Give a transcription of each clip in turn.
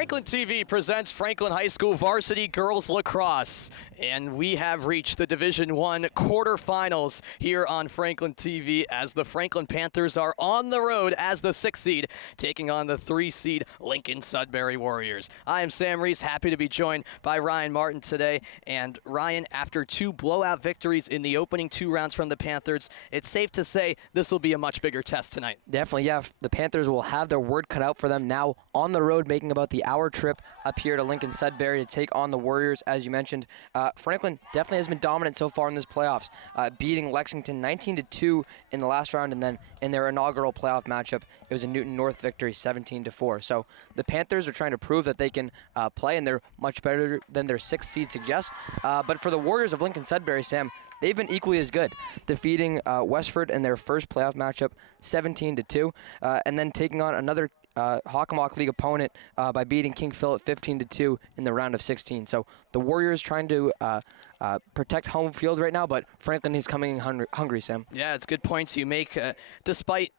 Franklin TV presents Franklin High School Varsity Girls Lacrosse, and we have reached the Division I quarterfinals here on Franklin TV as the Franklin Panthers are on the road as the 6th seed, taking on the 3 seed Lincoln-Sudbury Warriors. I am Sam Reese, happy to be joined by Ryan Martin today. And Ryan, after 2 blowout victories in the opening 2 rounds from the Panthers, it's safe to say this will be a much bigger test tonight. Definitely, yeah. The Panthers will have their word cut out for them now on the road, making about the hour trip up here to Lincoln-Sudbury to take on the Warriors, as you mentioned. Franklin definitely has been dominant so far in this playoffs, beating Lexington 19-2 in the last round, and then in their inaugural playoff matchup, it was a Newton North victory, 17-4. So the Panthers are trying to prove that they can play, and they're much better than their 6th seed suggests. But for the Warriors of Lincoln-Sudbury, Sam, they've been equally as good, defeating Westford in their first playoff matchup, 17-2, and then taking on another Hockomock League opponent by beating King Philip 15-2 in the round of 16. So the Warriors trying to protect home field right now, but Franklin is coming in hungry, Sam. Yeah, it's good points you make. Despite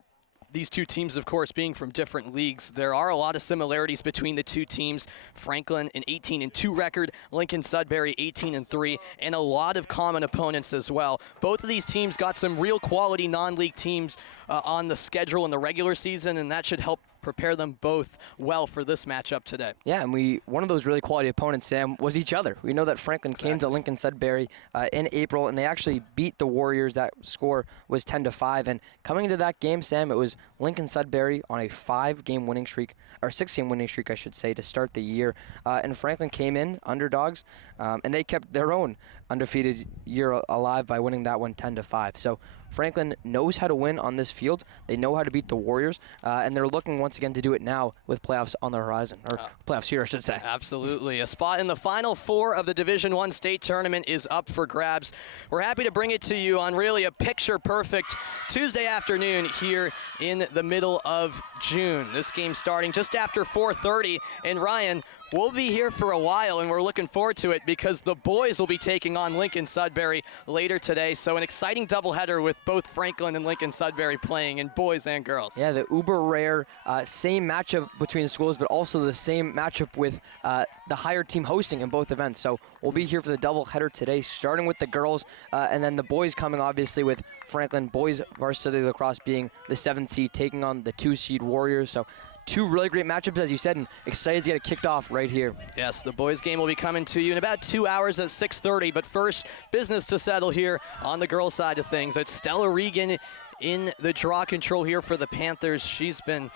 these 2 teams, of course, being from different leagues, there are a lot of similarities between the 2 teams. Franklin, an 18-2 record, Lincoln-Sudbury, 18-3, and a lot of common opponents as well. Both of these teams got some real quality non-league teams on the schedule in the regular season, and that should help prepare them both well for this matchup today. Yeah, and one of those really quality opponents, Sam, was each other. We know that Franklin came to Lincoln-Sudbury in April, and they actually beat the Warriors. That score was 10-5, and coming into that game, Sam, it was Lincoln-Sudbury on a 5-game winning streak, or 6-game winning streak, I should say, to start the year. And Franklin came in underdogs, and they kept their own undefeated year alive by winning that one 10-5. So Franklin knows how to win on this field. They know how to beat the Warriors, and they're looking once again to do it now with playoffs on the horizon, or playoffs here, I should say. Absolutely. A spot in the Final Four of the Division I state tournament is up for grabs. We're happy to bring it to you on really a picture-perfect Tuesday afternoon here in the middle of June. This game starting just after 4:30, and Ryan, we'll be here for a while, and we're looking forward to it because the boys will be taking on Lincoln-Sudbury later today. So an exciting doubleheader with both Franklin and Lincoln-Sudbury playing in boys and girls. Yeah, the uber rare same matchup between the schools, but also the same matchup with the higher team hosting in both events. So we'll be here for the doubleheader today, starting with the girls, and then the boys coming obviously with Franklin boys varsity lacrosse being the 7th seed, taking on the 2 seed Warriors. So 2 really great matchups, as you said, and excited to get it kicked off right here. Yes, the boys' game will be coming to you in about 2 hours at 6:30. But first, business to settle here on the girls' side of things. It's Stella Regan in the draw control here for the Panthers. She's been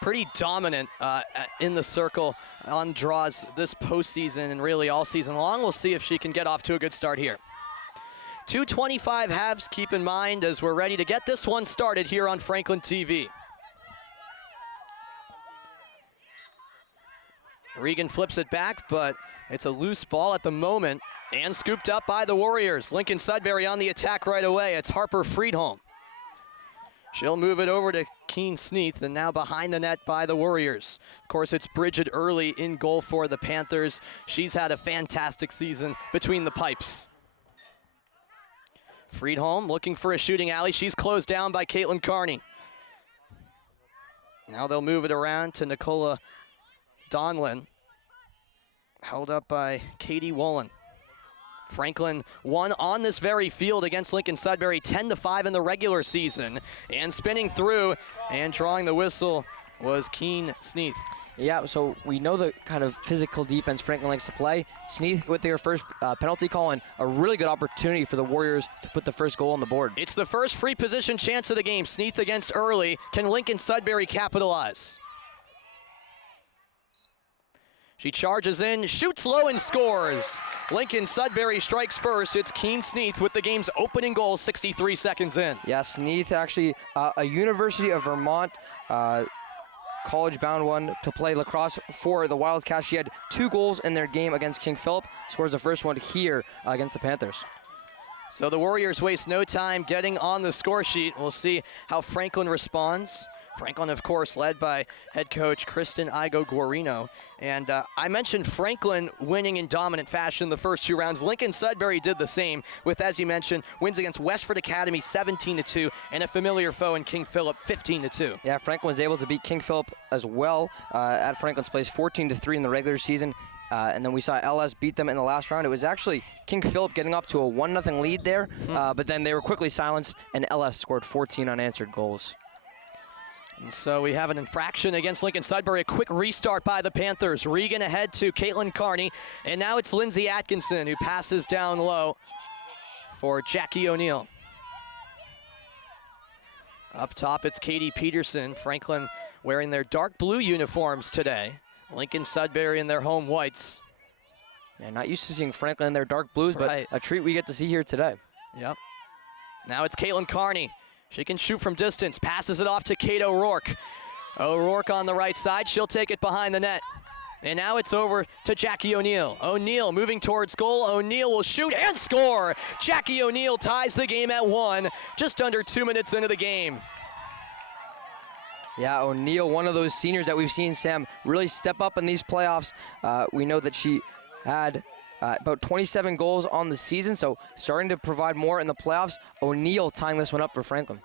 pretty dominant in the circle on draws this postseason and really all season long. We'll see if she can get off to a good start here. 2:25 halves, keep in mind, as we're ready to get this one started here on Franklin TV. Regan flips it back, but it's a loose ball at the moment and scooped up by the Warriors. Lincoln-Sudbury on the attack right away. It's Harper Friedholm. She'll move it over to Keen Sneath, and now behind the net by the Warriors. Of course, it's Bridget Early in goal for the Panthers. She's had a fantastic season between the pipes. Friedholm looking for a shooting alley. She's closed down by Caitlin Carney. Now they'll move it around to Nicola Donlin, held up by Katie Wolin. Franklin won on this very field against Lincoln-Sudbury 10-5 in the regular season. And spinning through and drawing the whistle was Keen Sneath. Yeah, so we know the kind of physical defense Franklin likes to play. Sneath with their first penalty call, and a really good opportunity for the Warriors to put the first goal on the board. It's the first free position chance of the game. Sneath against Early. Can Lincoln-Sudbury capitalize? She charges in, shoots low, and scores. Lincoln-Sudbury strikes first. It's Keen Sneath with the game's opening goal 63 seconds in. Yeah, Sneath actually a University of Vermont college-bound one to play lacrosse for the Wildcats. She had 2 goals in their game against King Philip. Scores the first one here against the Panthers. So the Warriors waste no time getting on the score sheet. We'll see how Franklin responds. Franklin, of course, led by head coach Kristen Igo-Guarino. And I mentioned Franklin winning in dominant fashion the first 2 rounds. Lincoln-Sudbury did the same with, as you mentioned, wins against Westford Academy 17-2 and a familiar foe in King Philip 15-2. Yeah, Franklin was able to beat King Philip as well at Franklin's place 14-3 in the regular season. And then we saw LS beat them in the last round. It was actually King Philip getting up to a 1-0 lead there, but then they were quickly silenced, and LS scored 14 unanswered goals. And so we have an infraction against Lincoln-Sudbury. A quick restart by the Panthers. Regan ahead to Caitlin Carney, and now it's Lindsay Atkinson who passes down low for Jackie O'Neill. Up top, it's Katie Peterson. Franklin wearing their dark blue uniforms today. Lincoln-Sudbury in their home whites. Yeah, not used to seeing Franklin in their dark blues, but a treat we get to see here today. Yep. Now it's Caitlin Carney. She can shoot from distance, passes it off to Kate O'Rourke. O'Rourke on the right side, she'll take it behind the net. And now it's over to Jackie O'Neill. O'Neill moving towards goal. O'Neill will shoot and score. Jackie O'Neill ties the game at 1, just under 2 minutes into the game. Yeah, O'Neill, one of those seniors that we've seen, Sam, really step up in these playoffs. We know that she had about 27 goals on the season, so starting to provide more in the playoffs. O'Neill tying this one up for Franklin.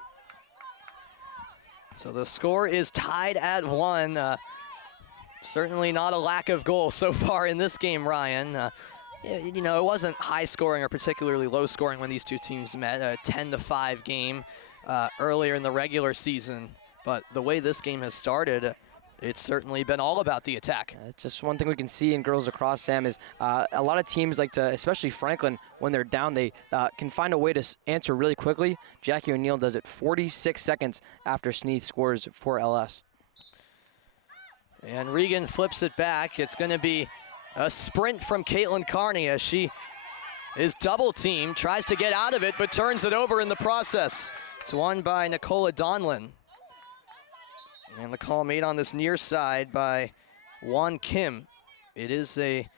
So the score is tied at 1. Certainly not a lack of goals so far in this game, Ryan. You know, it wasn't high scoring or particularly low scoring when these two teams met. A 10-5 game earlier in the regular season. But the way this game has started, it's certainly been all about the attack. It's just one thing we can see in girls lacrosse, Sam, is a lot of teams like to, especially Franklin, when they're down, they can find a way to answer really quickly. Jackie O'Neill does it 46 seconds after Sneath scores for LS. And Regan flips it back. It's going to be a sprint from Caitlin Carney as she is double teamed, tries to get out of it, but turns it over in the process. It's won by Nicola Donlin. And the call made on this near side by Juan Kim. It is a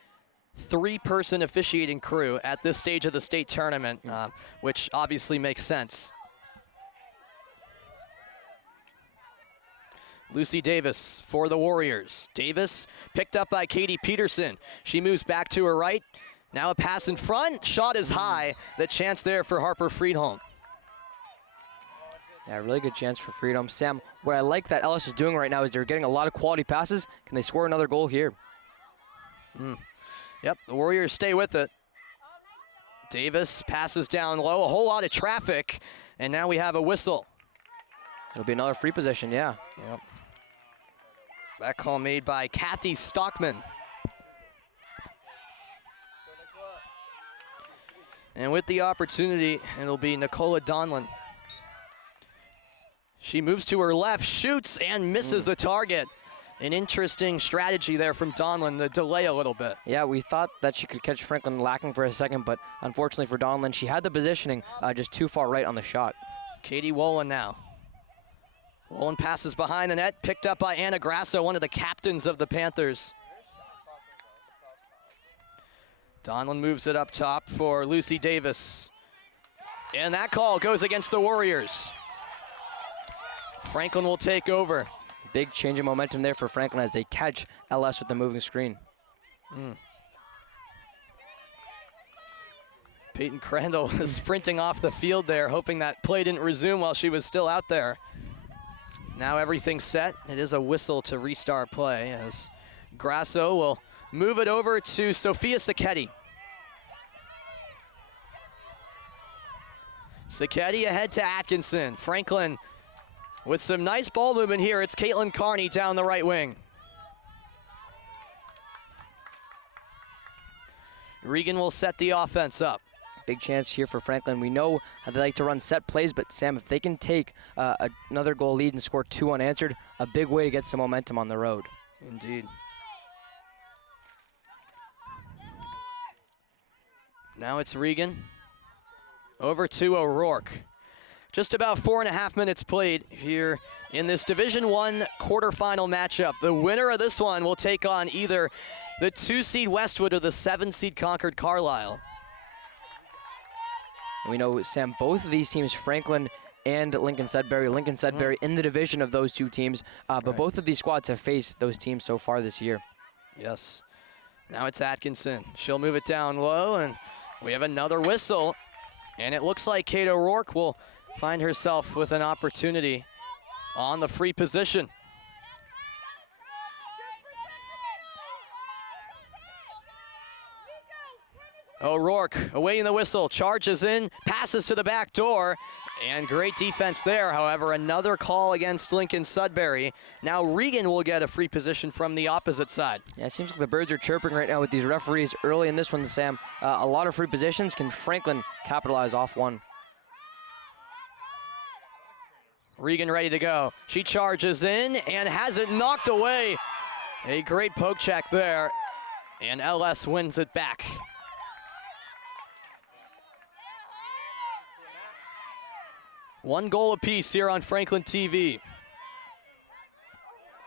3-person officiating crew at this stage of the state tournament, which obviously makes sense. Lucy Davis for the Warriors. Davis picked up by Katie Peterson. She moves back to her right. Now a pass in front. Shot is high. The chance there for Harper Friedholm. Yeah, really good chance for Freedom. Sam, what I like that Ellis is doing right now is they're getting a lot of quality passes. Can they score another goal here? Yep, the Warriors stay with it. Davis passes down low, a whole lot of traffic, and now we have a whistle. It'll be another free possession, yeah. Yep. That call made by Kathy Stockman. And with the opportunity, it'll be Nicola Donlin. She moves to her left, shoots, and misses the target. An interesting strategy there from Donlin to delay a little bit. Yeah, we thought that she could catch Franklin lacking for a second, but unfortunately for Donlin, she had the positioning just too far right on the shot. Katie Wolin now. Wolin passes behind the net, picked up by Anna Grasso, one of the captains of the Panthers. Donlin moves it up top for Lucy Davis. And that call goes against the Warriors. Franklin will take over. Big change of momentum there for Franklin as they catch LS with the moving screen. Peyton Crandall is sprinting off the field there, hoping that play didn't resume while she was still out there. Now everything's set. It is a whistle to restart play as Grasso will move it over to Sophia Sacchetti. Sacchetti ahead to Atkinson. Franklin with some nice ball movement here. It's Caitlin Carney down the right wing. Regan will set the offense up. Big chance here for Franklin. We know how they like to run set plays, but Sam, if they can take another goal lead and score 2 unanswered, a big way to get some momentum on the road. Indeed. Now it's Regan. Over to O'Rourke. Just about 4.5 minutes played here in this Division I quarterfinal matchup. The winner of this one will take on either the 2-seed Westwood or the 7-seed Concord Carlisle. We know, Sam, both of these teams, Franklin and Lincoln-Sudbury. Lincoln-Sudbury in the division of those two teams, but both of these squads have faced those teams so far this year. Yes. Now it's Atkinson. She'll move it down low, and we have another whistle. And it looks like Kate O'Rourke will find herself with an opportunity on the free position. O'Rourke awaiting the whistle, charges in, passes to the back door, and great defense there. However, another call against Lincoln-Sudbury. Now Regan will get a free position from the opposite side. Yeah, it seems like the birds are chirping right now with these referees early in this one, Sam. A lot of free positions. Can Franklin capitalize off one? Regan ready to go. She charges in and has it knocked away. A great poke check there, and LS wins it back. One goal apiece here on Franklin TV.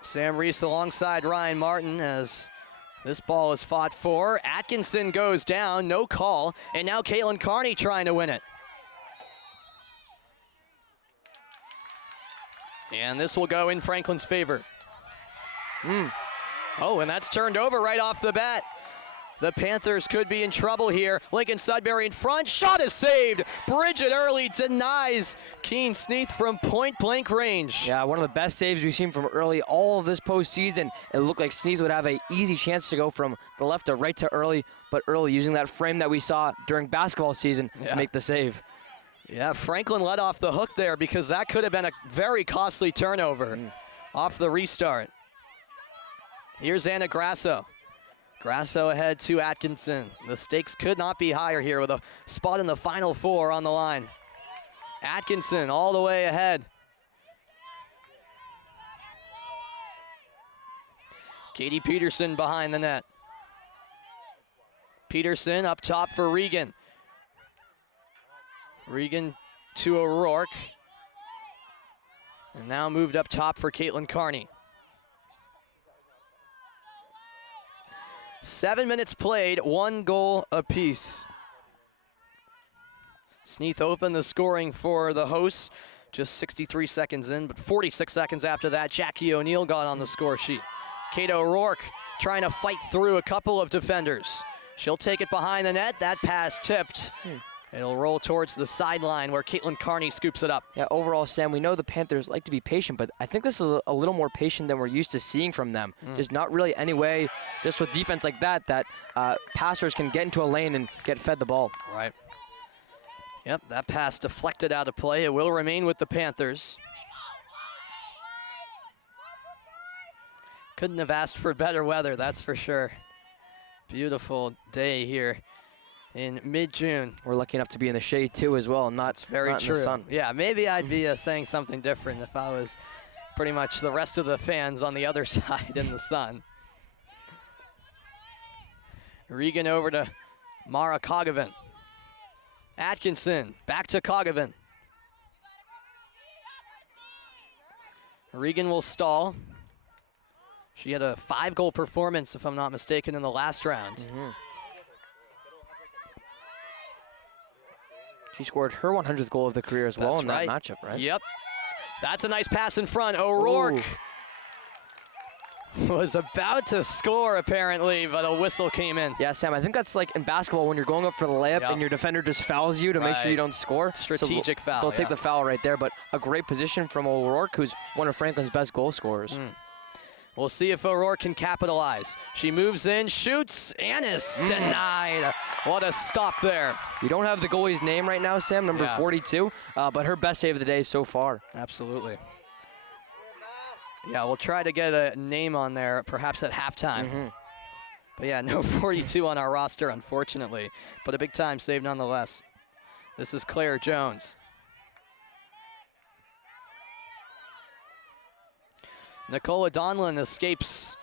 Sam Reese alongside Ryan Martin as this ball is fought for. Atkinson goes down, no call, and now Caitlin Carney trying to win it. And this will go in Franklin's favor. Oh, and that's turned over right off the bat. The Panthers could be in trouble here. Lincoln-Sudbury in front. Shot is saved. Bridget Early denies Keen Sneath from point-blank range. Yeah, one of the best saves we've seen from Early all of this postseason. It looked like Sneath would have an easy chance to go from the left to right to Early, but Early using that frame that we saw during basketball season to make the save. Yeah, Franklin let off the hook there because that could have been a very costly turnover off the restart. Here's Anna Grasso. Grasso ahead to Atkinson. The stakes could not be higher here with a spot in the Final Four on the line. Atkinson all the way ahead. Katie Peterson behind the net. Peterson up top for Regan. Regan to O'Rourke. And now moved up top for Caitlin Carney. 7 minutes played, 1 goal apiece. Sneath opened the scoring for the hosts just 63 seconds in, but 46 seconds after that, Jackie O'Neill got on the score sheet. Kate O'Rourke trying to fight through a couple of defenders. She'll take it behind the net. That pass tipped. It'll roll towards the sideline where Caitlin Carney scoops it up. Yeah, overall, Sam, we know the Panthers like to be patient, but I think this is a little more patient than we're used to seeing from them. There's not really any way, just with defense like that, passers can get into a lane and get fed the ball. Right. Yep, that pass deflected out of play. It will remain with the Panthers. Couldn't have asked for better weather, that's for sure. Beautiful day here in mid-June. We're lucky enough to be in the shade too as well, and not very not true. in the sun. Yeah, maybe I'd be saying something different if I was pretty much the rest of the fans on the other side in the sun. Regan over to Mara Kogovan. Atkinson back to Kogovan. Regan will stall. She had a 5-goal performance, if I'm not mistaken, in the last round. She scored her 100th goal of the career as well in that matchup, right? Yep. That's a nice pass in front. O'Rourke was about to score, apparently, but a whistle came in. Yeah, Sam, I think that's like in basketball when you're going up for the layup and your defender just fouls you to make sure you don't score. Strategic foul. They'll take the foul right there, but a great position from O'Rourke, who's one of Franklin's best goal scorers. We'll see if O'Rourke can capitalize. She moves in, shoots, and is denied. What a stop there. We don't have the goalie's name right now, Sam, number 42, but her best save of the day so far. Absolutely. Yeah, we'll try to get a name on there, perhaps at halftime. But yeah, no 42 on our roster, unfortunately. But a big-time save nonetheless. This is Claire Jones. Nicola Donlin escapes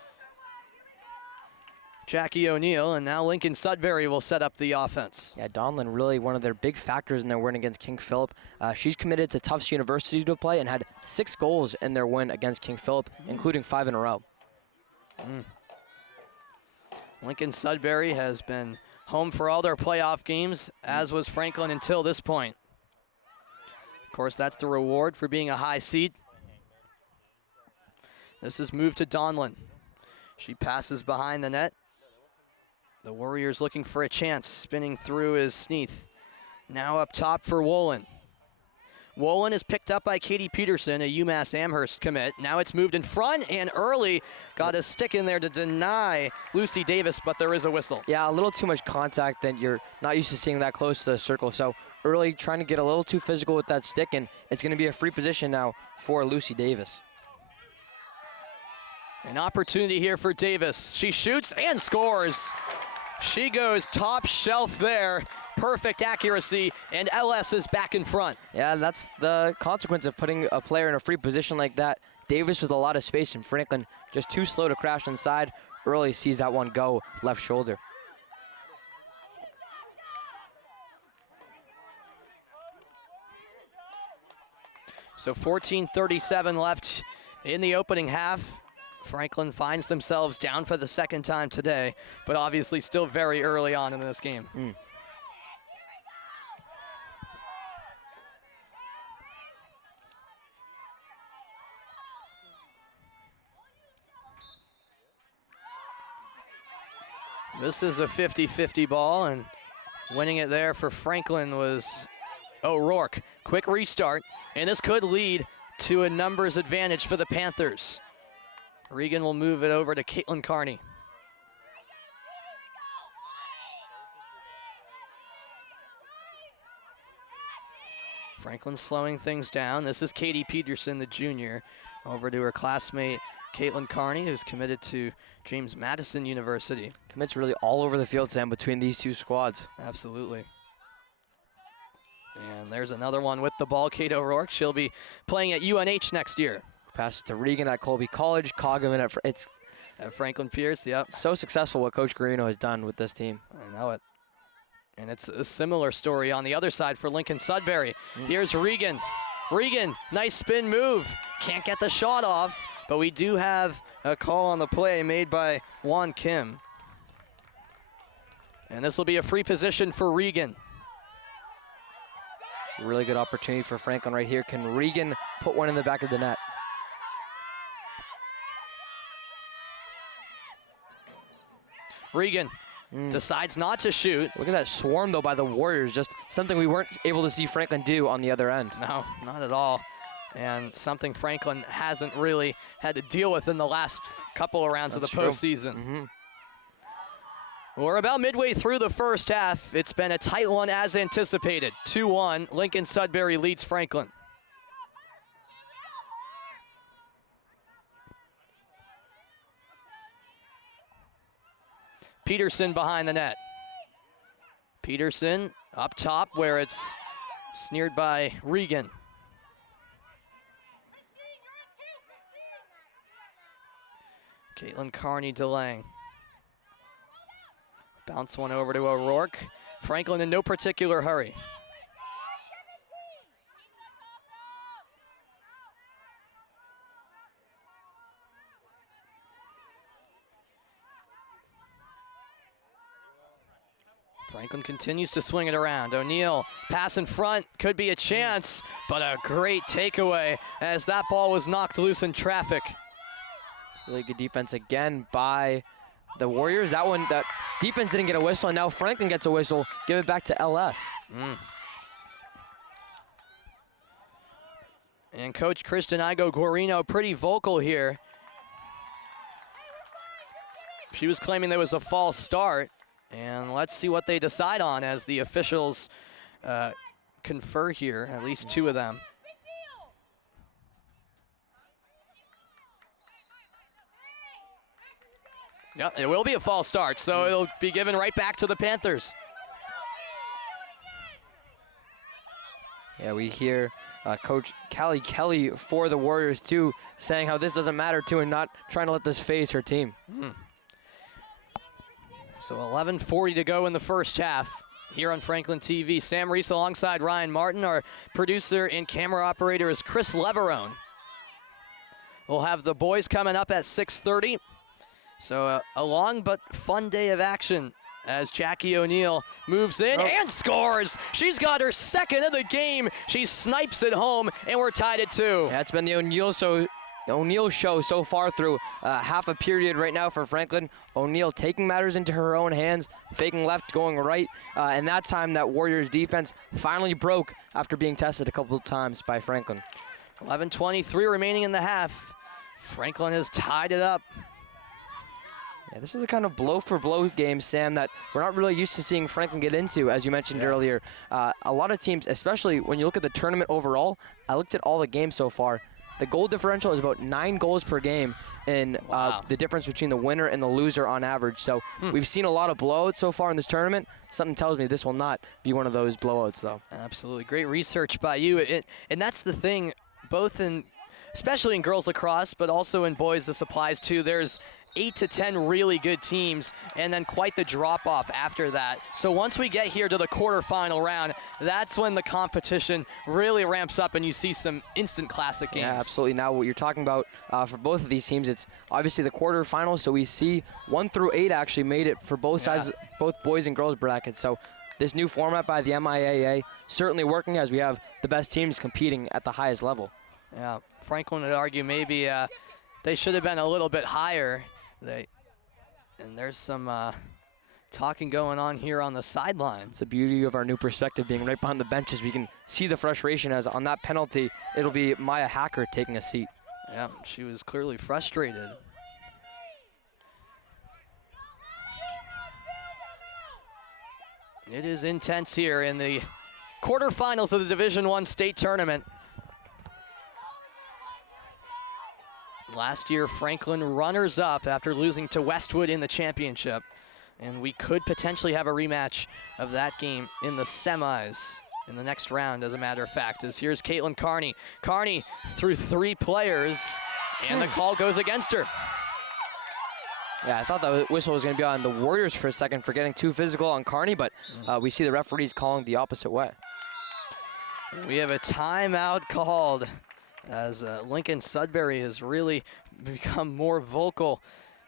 Jackie O'Neill, and now Lincoln-Sudbury will set up the offense. Yeah, Donlin really one of their big factors in their win against King Philip. She's committed to Tufts University to play and had 6 goals in their win against King Philip, including 5 in a row. Lincoln-Sudbury has been home for all their playoff games, as was Franklin until this point. Of course, that's the reward for being a high seed. This is moved to Donlin. She passes behind the net. The Warriors looking for a chance. Spinning through is Sneath. Now up top for Wolin. Wolin is picked up by Katie Peterson, a UMass Amherst commit. Now it's moved in front, and Early got a stick in there to deny Lucy Davis, but there is a whistle. Yeah, a little too much contact that you're not used to seeing that close to the circle. So Early trying to get a little too physical with that stick, and it's going to be a free position now for Lucy Davis. An opportunity here for Davis. She shoots and scores. She goes top shelf there. Perfect accuracy, and LS is back in front. Yeah, that's the consequence of putting a player in a free position like that. Davis with a lot of space, and Franklin just too slow to crash inside. Early sees that one go left shoulder. So 14:37 left in the opening half. Franklin finds themselves down for the second time today, but obviously still very early on in this game. This is a 50-50 ball, and winning it there for Franklin was O'Rourke. Quick restart, and this could lead to a numbers advantage for the Panthers. Regan will move it over to Caitlin Carney. Franklin slowing things down. This is Katie Peterson, the junior, over to her classmate Caitlin Carney, who's committed to James Madison University. Commits really all over the field, Sam, between these two squads. Absolutely. And there's another one with the ball, Kate O'Rourke. She'll be playing at UNH next year. Passes to Regan at Colby College, Coggaman at Franklin Pierce, yep. So successful what Coach Guarino has done with this team. I know it. And it's a similar story on the other side for Lincoln-Sudbury. Here's Regan. Regan, nice spin move. Can't get the shot off, but we do have a call on the play made by Juan Kim. And this will be a free position for Regan. Really good opportunity for Franklin right here. Can Regan put one in the back of the net? Regan decides not to shoot. Look at that swarm, though, by the Warriors. Just something we weren't able to see Franklin do on the other end. No, not at all. And something Franklin hasn't really had to deal with in the last couple of rounds of the postseason. We're about midway through the first half. It's been a tight one as anticipated. 2-1, Lincoln-Sudbury leads Franklin. Peterson behind the net. Peterson up top where it's sneered by Regan. Caitlin Carney delaying. Bounce one over to O'Rourke. Franklin in no particular hurry. Franklin continues to swing it around. O'Neill, pass in front, could be a chance, but a great takeaway as that ball was knocked loose in traffic. Really good defense again by the Warriors. That defense didn't get a whistle, and now Franklin gets a whistle. Give it back to LS. And Coach Kristen Guarino pretty vocal here. She was claiming there was a false start. And let's see what they decide on as the officials confer here, at least two of them. Yep, it will be a false start, so it'll be given right back to the Panthers. Yeah, we hear Coach Callie Kelly for the Warriors, too, saying how this doesn't matter, too, and not trying to let this phase her team. So 11:40 to go in the first half here on Franklin TV. Sam Reese alongside Ryan Martin. Our producer and camera operator is Chris Leverone. We'll have the boys coming up at 6:30. So a long but fun day of action as Jackie O'Neill moves in and scores. She's got her second of the game. She snipes it home, and we're tied at 2. Yeah, it's been the O'Neill show so far through half a period right now for Franklin. O'Neill taking matters into her own hands, faking left, going right, and that time that Warriors defense finally broke after being tested a couple of times by Franklin. 11:23 remaining in the half. Franklin has tied it up. Yeah, this is the kind of blow-for-blow game, Sam, that we're not really used to seeing Franklin get into, as you mentioned earlier. A lot of teams, especially when you look at the tournament overall, I looked at all the games so far. The goal differential is about 9 goals per game in the difference between the winner and the loser on average. So we've seen a lot of blowouts so far in this tournament. Something tells me this will not be one of those blowouts, though. Absolutely. Great research by you. And that's the thing, especially in girls lacrosse, but also in boys, this applies too. There's 8 to 10 really good teams, and then quite the drop-off after that. So once we get here to the quarterfinal round, that's when the competition really ramps up and you see some instant classic games. Yeah, absolutely. Now what you're talking about for both of these teams, it's obviously the quarterfinals, so we see 1 through 8 actually made it for both sides, both boys and girls brackets. So this new format by the MIAA certainly working as we have the best teams competing at the highest level. Yeah, Franklin would argue maybe they should have been a little bit higher. And there's some talking going on here on the sideline. It's the beauty of our new perspective being right behind the benches. We can see the frustration as on that penalty, it'll be Maya Hacker taking a seat. Yeah, she was clearly frustrated. It is intense here in the quarterfinals of the Division I state tournament. Last year, Franklin runners-up after losing to Westwood in the championship. And we could potentially have a rematch of that game in the semis in the next round, as a matter of fact. As here's Caitlin Carney. Carney through 3 players, and the call goes against her. Yeah, I thought that whistle was going to be on the Warriors for a second for getting too physical on Carney, but we see the referees calling the opposite way. We have a timeout called, as Lincoln-Sudbury has really become more vocal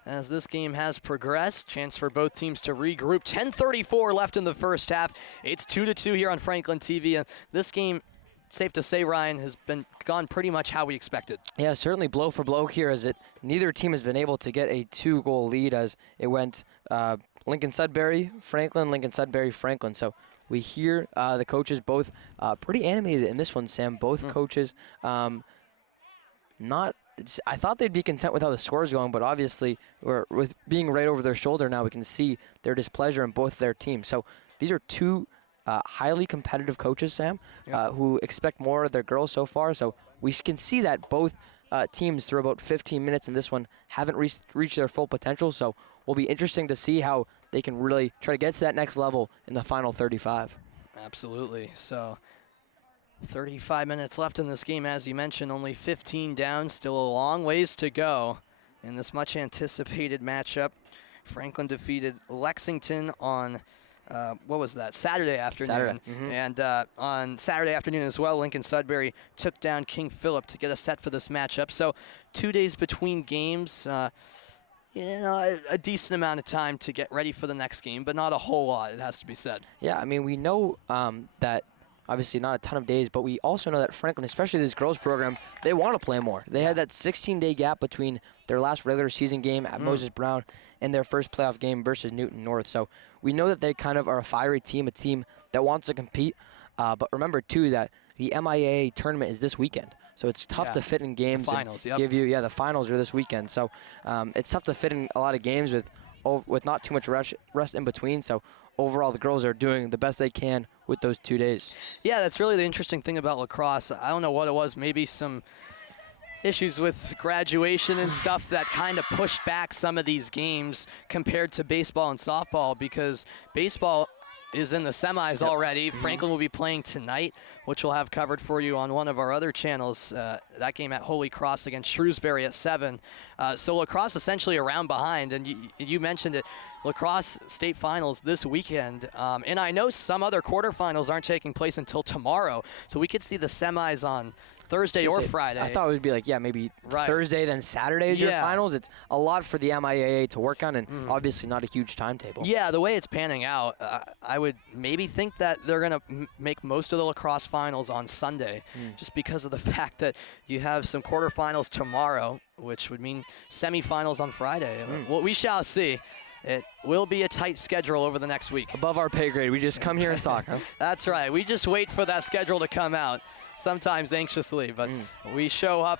as this game has progressed. Chance for both teams to regroup. 10:34 left in the first half. It's 2-2 here on Franklin TV. And this game, safe to say, Ryan, has gone pretty much how we expected. Yeah, certainly blow for blow here, as neither team has been able to get a 2-goal lead, as it went Lincoln-Sudbury, Franklin, Lincoln-Sudbury, Franklin. So we hear the coaches both pretty animated in this one, Sam. Both coaches I thought they'd be content with how the score's going, but obviously with being right over their shoulder now, we can see their displeasure in both their teams. So these are 2 highly competitive coaches, Sam, who expect more of their girls so far. So we can see that both teams through about 15 minutes in this one haven't reached their full potential. So will be interesting to see how they can really try to get to that next level in the final 35. Absolutely. So 35 minutes left in this game, as you mentioned, only 15 down, still a long ways to go in this much anticipated matchup. Franklin defeated Lexington on Saturday afternoon. And on Saturday afternoon as well, Lincoln-Sudbury took down King Philip to get us set for this matchup. So 2 days between games, a decent amount of time to get ready for the next game, but not a whole lot, it has to be said. Yeah, I mean, we know that obviously not a ton of days, but we also know that Franklin, especially this girls program, they want to play more. They had that 16-day gap between their last regular season game at Moses Brown and their first playoff game versus Newton North. So we know that they kind of are a fiery team, a team that wants to compete. But remember, too, that the MIAA tournament is this weekend. So it's tough to fit in games. The finals, the finals are this weekend. So it's tough to fit in a lot of games with not too much rest in between. So overall, the girls are doing the best they can with those 2 days. Yeah, that's really the interesting thing about lacrosse. I don't know what it was, maybe some issues with graduation and stuff that kind of pushed back some of these games compared to baseball and softball, because baseball is in the semis already. Franklin will be playing tonight, which we'll have covered for you on one of our other channels. That game at Holy Cross against Shrewsbury at 7. So lacrosse essentially a round behind, and you mentioned it. Lacrosse state finals this weekend, and I know some other quarterfinals aren't taking place until tomorrow, so we could see the semis on Thursday or Friday. I thought it would be like, yeah, maybe Thursday, then Saturday is your finals. It's a lot for the MIAA to work on, and obviously not a huge timetable. Yeah, the way it's panning out, I would maybe think that they're going to make most of the lacrosse finals on Sunday, just because of the fact that you have some quarterfinals tomorrow, which would mean semifinals on Friday. Well, we shall see. It will be a tight schedule over the next week. Above our pay grade. We just come here and talk, huh? That's right. We just wait for that schedule to come out, sometimes anxiously, but we show up.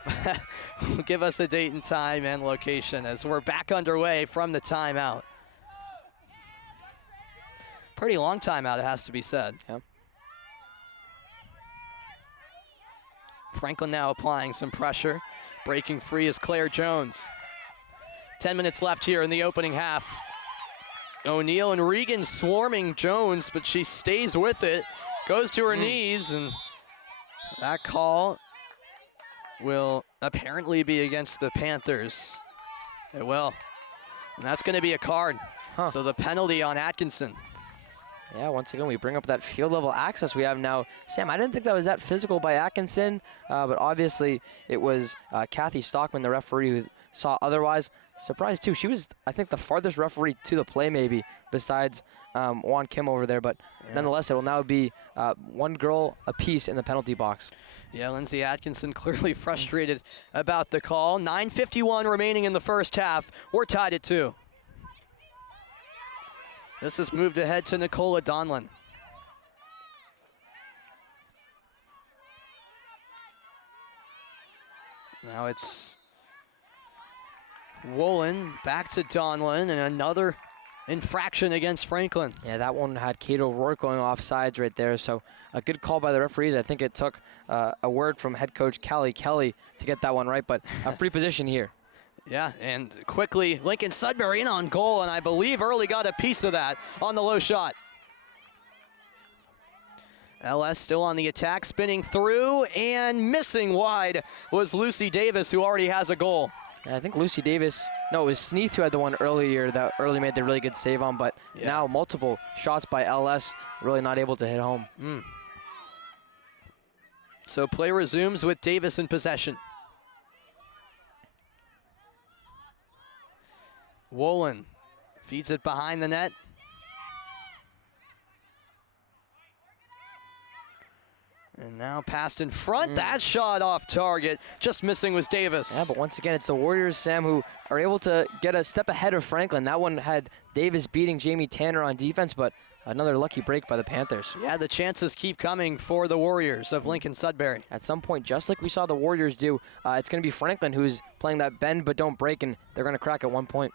Give us a date and time and location as we're back underway from the timeout. Pretty long timeout, it has to be said. Yeah. Franklin now applying some pressure. Breaking free is Claire Jones. 10 minutes left here in the opening half. O'Neal and Regan swarming Jones, but she stays with it. Goes to her knees, and that call will apparently be against the Panthers. It will. And that's going to be a card. So the penalty on Atkinson. Yeah, once again, we bring up that field level access we have now. Sam, I didn't think that was that physical by Atkinson, but obviously it was Kathy Stockman, the referee, who saw otherwise. Surprised too. She was, I think, the farthest referee to the play maybe, besides Juan Kim over there. But nonetheless, it will now be one girl apiece in the penalty box. Yeah, Lindsay Atkinson clearly frustrated about the call. 9:51 remaining in the first half. We're tied at 2. This has moved ahead to Nicola Donlin. Now it's Woolen back to Donlin, and another infraction against Franklin. Yeah, that one had Kate O'Rourke going off sides right there, so a good call by the referees. I think it took a word from head coach Callie Kelly to get that one right, but a free position here. Yeah, and quickly Lincoln-Sudbury in on goal, and I believe Early got a piece of that on the low shot. LS still on the attack, spinning through, and missing wide was Lucy Davis, who already has a goal. I think Lucy Davis, no, it was Sneath who had the one earlier that Early made the really good save on, but now multiple shots by LS, really not able to hit home. So play resumes with Davis in possession. Woolen feeds it behind the net. And now passed in front. That shot off target. Just missing was Davis. Yeah, but once again, it's the Warriors, Sam, who are able to get a step ahead of Franklin. That one had Davis beating Jamie Tanner on defense, but another lucky break by the Panthers. Yeah, the chances keep coming for the Warriors of Lincoln-Sudbury. At some point, just like we saw the Warriors do, it's going to be Franklin who's playing that bend but don't break, and they're going to crack at one point.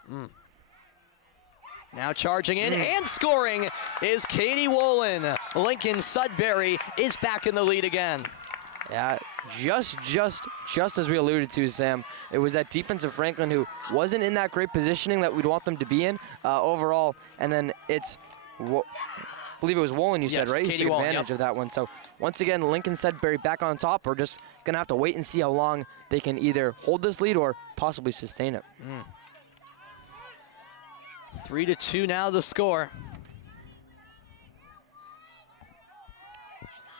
Now charging in and scoring is Katie Woolen. Lincoln-Sudbury is back in the lead again. Yeah, just as we alluded to, Sam, it was that defensive Franklin who wasn't in that great positioning that we'd want them to be in overall, and then it's, I believe it was Woolen you said, right? Katie Who took Woolen, advantage of that one. So once again, Lincoln-Sudbury back on top. We're just going to have to wait and see how long they can either hold this lead or possibly sustain it. 3-2 now the score.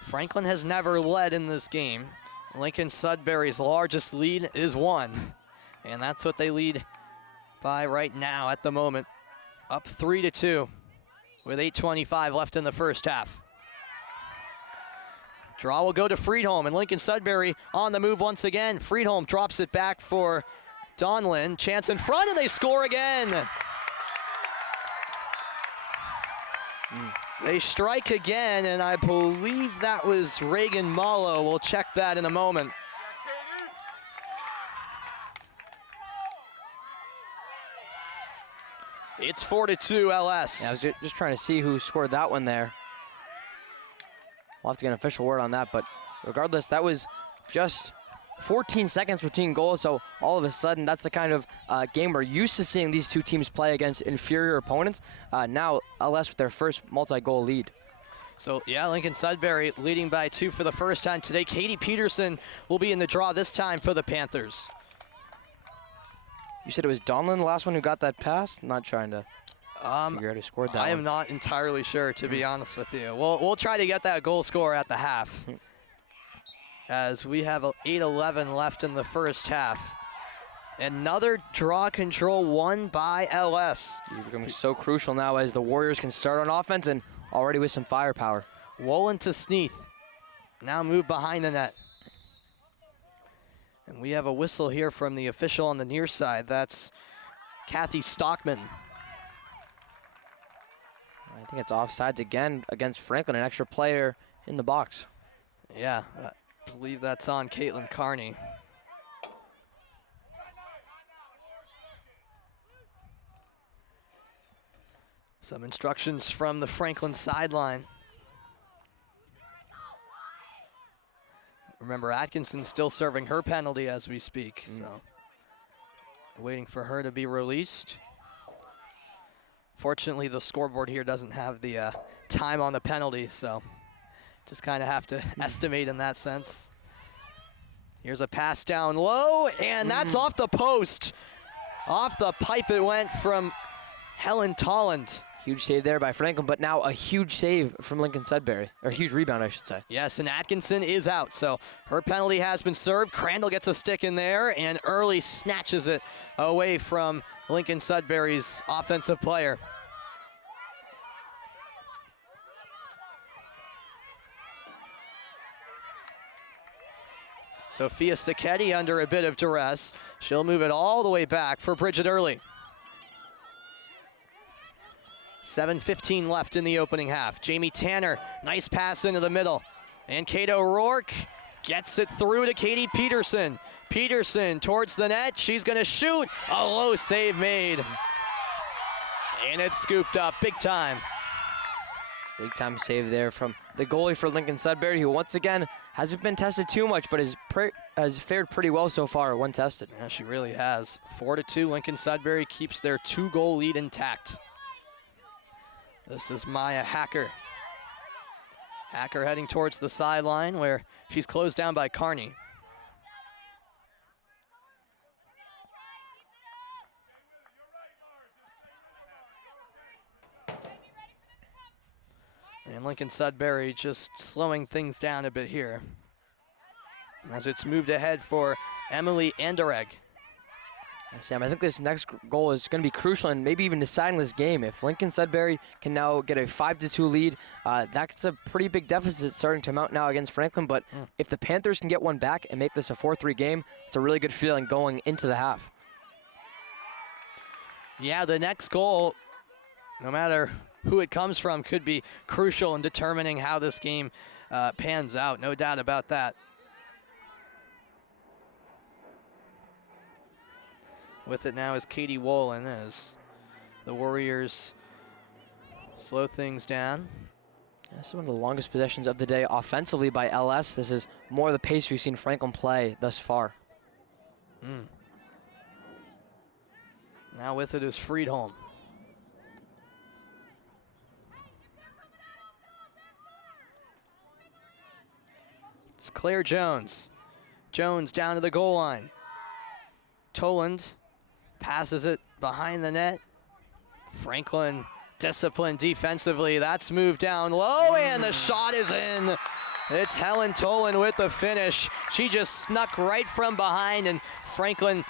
Franklin has never led in this game. Lincoln-Sudbury's largest lead is 1. And that's what they lead by right now at the moment. Up 3-2 with 8:25 left in the first half. Draw will go to Friedholm, and Lincoln-Sudbury on the move once again. Friedholm drops it back for Donlin. Chance in front, and they score again. They strike again, and I believe that was Reagan Malo. We'll check that in a moment. It's 4-2 LS. Yeah, I was just trying to see who scored that one there. We'll have to get an official word on that, but regardless, that was just 14 seconds between goals, so all of a sudden, that's the kind of game we're used to seeing these two teams play against inferior opponents. Now, LS with their first multi-goal lead. So, yeah, Lincoln-Sudbury leading by 2 for the first time today. Katie Peterson will be in the draw this time for the Panthers. You said it was Donlin, the last one who got that pass? I'm not trying to figure out who scored that I one. am not entirely sure, to be honest with you. We'll try to get that goal score at the half. as we have 8:11 left in the first half. Another draw control won by LS. You're becoming so crucial now as the Warriors can start on offense and already with some firepower. Wolin to Sneath. Now move behind the net. And we have a whistle here from the official on the near side. That's Kathy Stockman. I think it's offsides again against Franklin, an extra player in the box. Yeah, I believe that's on Caitlin Carney. Some instructions from the Franklin sideline. Remember, Atkinson's still serving her penalty as we speak, so waiting for her to be released. Fortunately, the scoreboard here doesn't have the time on the penalty, so just kind of have to estimate in that sense. Here's a pass down low, and that's off the post. Off the pipe it went from Helen Tolland. Huge save there by Franklin, but now a huge save from Lincoln-Sudbury, or huge rebound, I should say. Yes, and Atkinson is out, so her penalty has been served. Crandall gets a stick in there, and Early snatches it away from Lincoln-Sudbury's offensive player. Sophia Sacchetti under a bit of duress. She'll move it all the way back for Bridget Early. 7:15 left in the opening half. Jamie Tanner, nice pass into the middle. And Kate O'Rourke gets it through to Katie Peterson. Peterson towards the net. She's going to shoot. A low save made. And it's scooped up big time. Big time save there from the goalie for Lincoln-Sudbury, who once again hasn't been tested too much, but has fared pretty well so far when tested. Yeah, she really has. 4-2, Lincoln-Sudbury keeps their 2-goal lead intact. This is Maya Hacker. Hacker heading towards the sideline where she's closed down by Carney. And Lincoln-Sudbury just slowing things down a bit here as it's moved ahead for Emily Anderegg. Sam, I think this next goal is going to be crucial and maybe even deciding this game. If Lincoln-Sudbury can now get a 5-2 lead, that's a pretty big deficit starting to mount now against Franklin. But if the Panthers can get one back and make this a 4-3 game, it's a really good feeling going into the half. Yeah, the next goal, no matter who it comes from, could be crucial in determining how this game pans out. No doubt about that. With it now is Katie Wolin as the Warriors slow things down. This is one of the longest possessions of the day offensively by LS. This is more the pace we've seen Franklin play thus far. Now with it is Friedholm. It's Claire Jones. Jones down to the goal line. Toland passes it behind the net. Franklin disciplined defensively. That's moved down low, and the shot is in. It's Helen Toland with the finish. She just snuck right from behind, and Franklin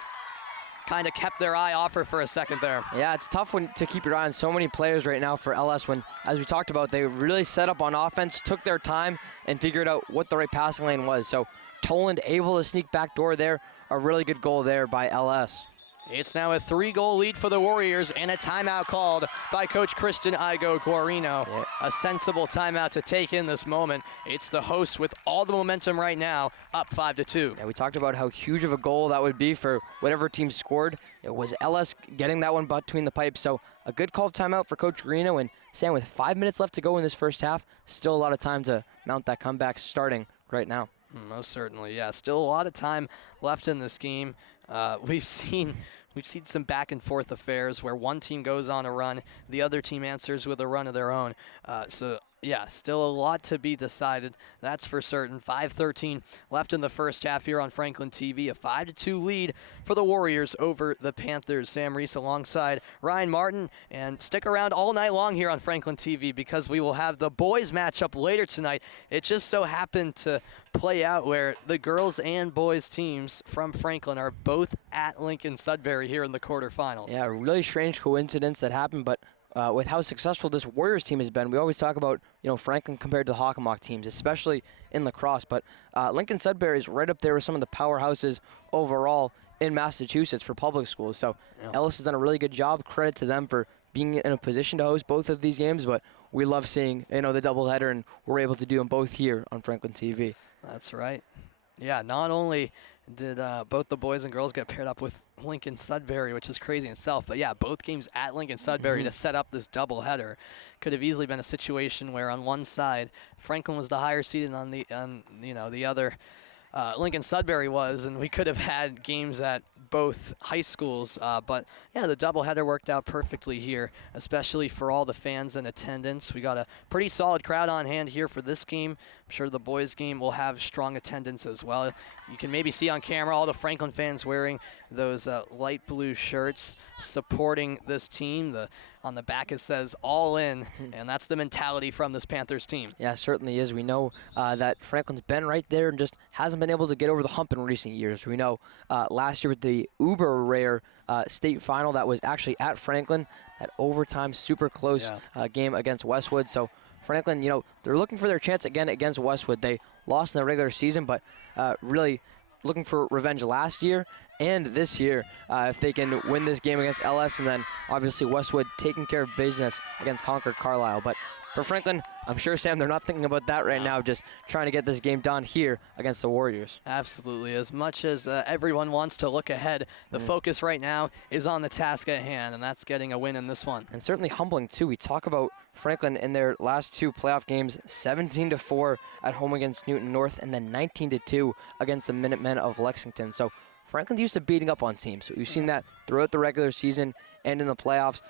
kind of kept their eye off her for a second there. Yeah, it's tough to keep your eye on so many players right now for LS when, as we talked about, they really set up on offense, took their time, and figured out what the right passing lane was. So Toland able to sneak back door there. A really good goal there by LS. It's now a 3-goal lead for the Warriors and a timeout called by Coach Kristen Igo Guarino. Yeah. A sensible timeout to take in this moment. It's the host with all the momentum right now, up 5-2. Yeah, we talked about how huge of a goal that would be for whatever team scored. It was LS getting that one between the pipes. So a good call timeout for Coach Guarino. And Sam, with 5 minutes left to go in this first half, still a lot of time to mount that comeback starting right now. Most certainly, yeah. Still a lot of time left in this game. We've seen some back and forth affairs where one team goes on a run, the other team answers with a run of their own. So Yeah, still a lot to be decided. That's for certain. 5:13 left in the first half here on Franklin TV. A 5-2 lead for the Warriors over the Panthers. Sam Reese alongside Ryan Martin. And stick around all night long here on Franklin TV because we will have the boys matchup later tonight. It just so happened to play out where the girls and boys teams from Franklin are both at Lincoln-Sudbury here in the quarterfinals. Yeah, a really strange coincidence that happened, but with how successful this Warriors team has been, we always talk about, Franklin compared to the Hockomock teams, especially in lacrosse. But Lincoln-Sudbury is right up there with some of the powerhouses overall in Massachusetts for public schools. So Ellis has done a really good job. Credit to them for being in a position to host both of these games. But we love seeing, the doubleheader, and we're able to do them both here on Franklin TV. That's right. Yeah, not only did both the boys and girls get paired up with Lincoln-Sudbury, which is crazy in itself, but yeah, both games at Lincoln-Sudbury to set up this doubleheader. Could have easily been a situation where on one side Franklin was the higher seed and on the other Lincoln-Sudbury was, and we could have had games at both high schools. But yeah, the doubleheader worked out perfectly here, especially for all the fans in attendance. We got a pretty solid crowd on hand here for this game. I'm sure the boys' game will have strong attendance as well. You can maybe see on camera all the Franklin fans wearing those light blue shirts supporting this team. On the back it says all in, and that's the mentality from this Panthers team. Yeah, it certainly is. We know that Franklin's been right there and just hasn't been able to get over the hump in recent years. We know last year with the uber rare state final that was actually at Franklin, that overtime super close game against Westwood. So Franklin, they're looking for their chance again against Westwood. They lost in the regular season, but really looking for revenge last year and this year if they can win this game against LS, and then obviously Westwood taking care of business against Concord Carlisle. But for Franklin, I'm sure, Sam, they're not thinking about that right now, just trying to get this game done here against the Warriors. Absolutely. As much as everyone wants to look ahead, the focus right now is on the task at hand, and that's getting a win in this one. And certainly humbling, too. We talk about Franklin in their last two playoff games, 17-4 at home against Newton North, and then 19-2 against the Minutemen of Lexington. So Franklin's used to beating up on teams. We've seen that throughout the regular season and in the playoffs.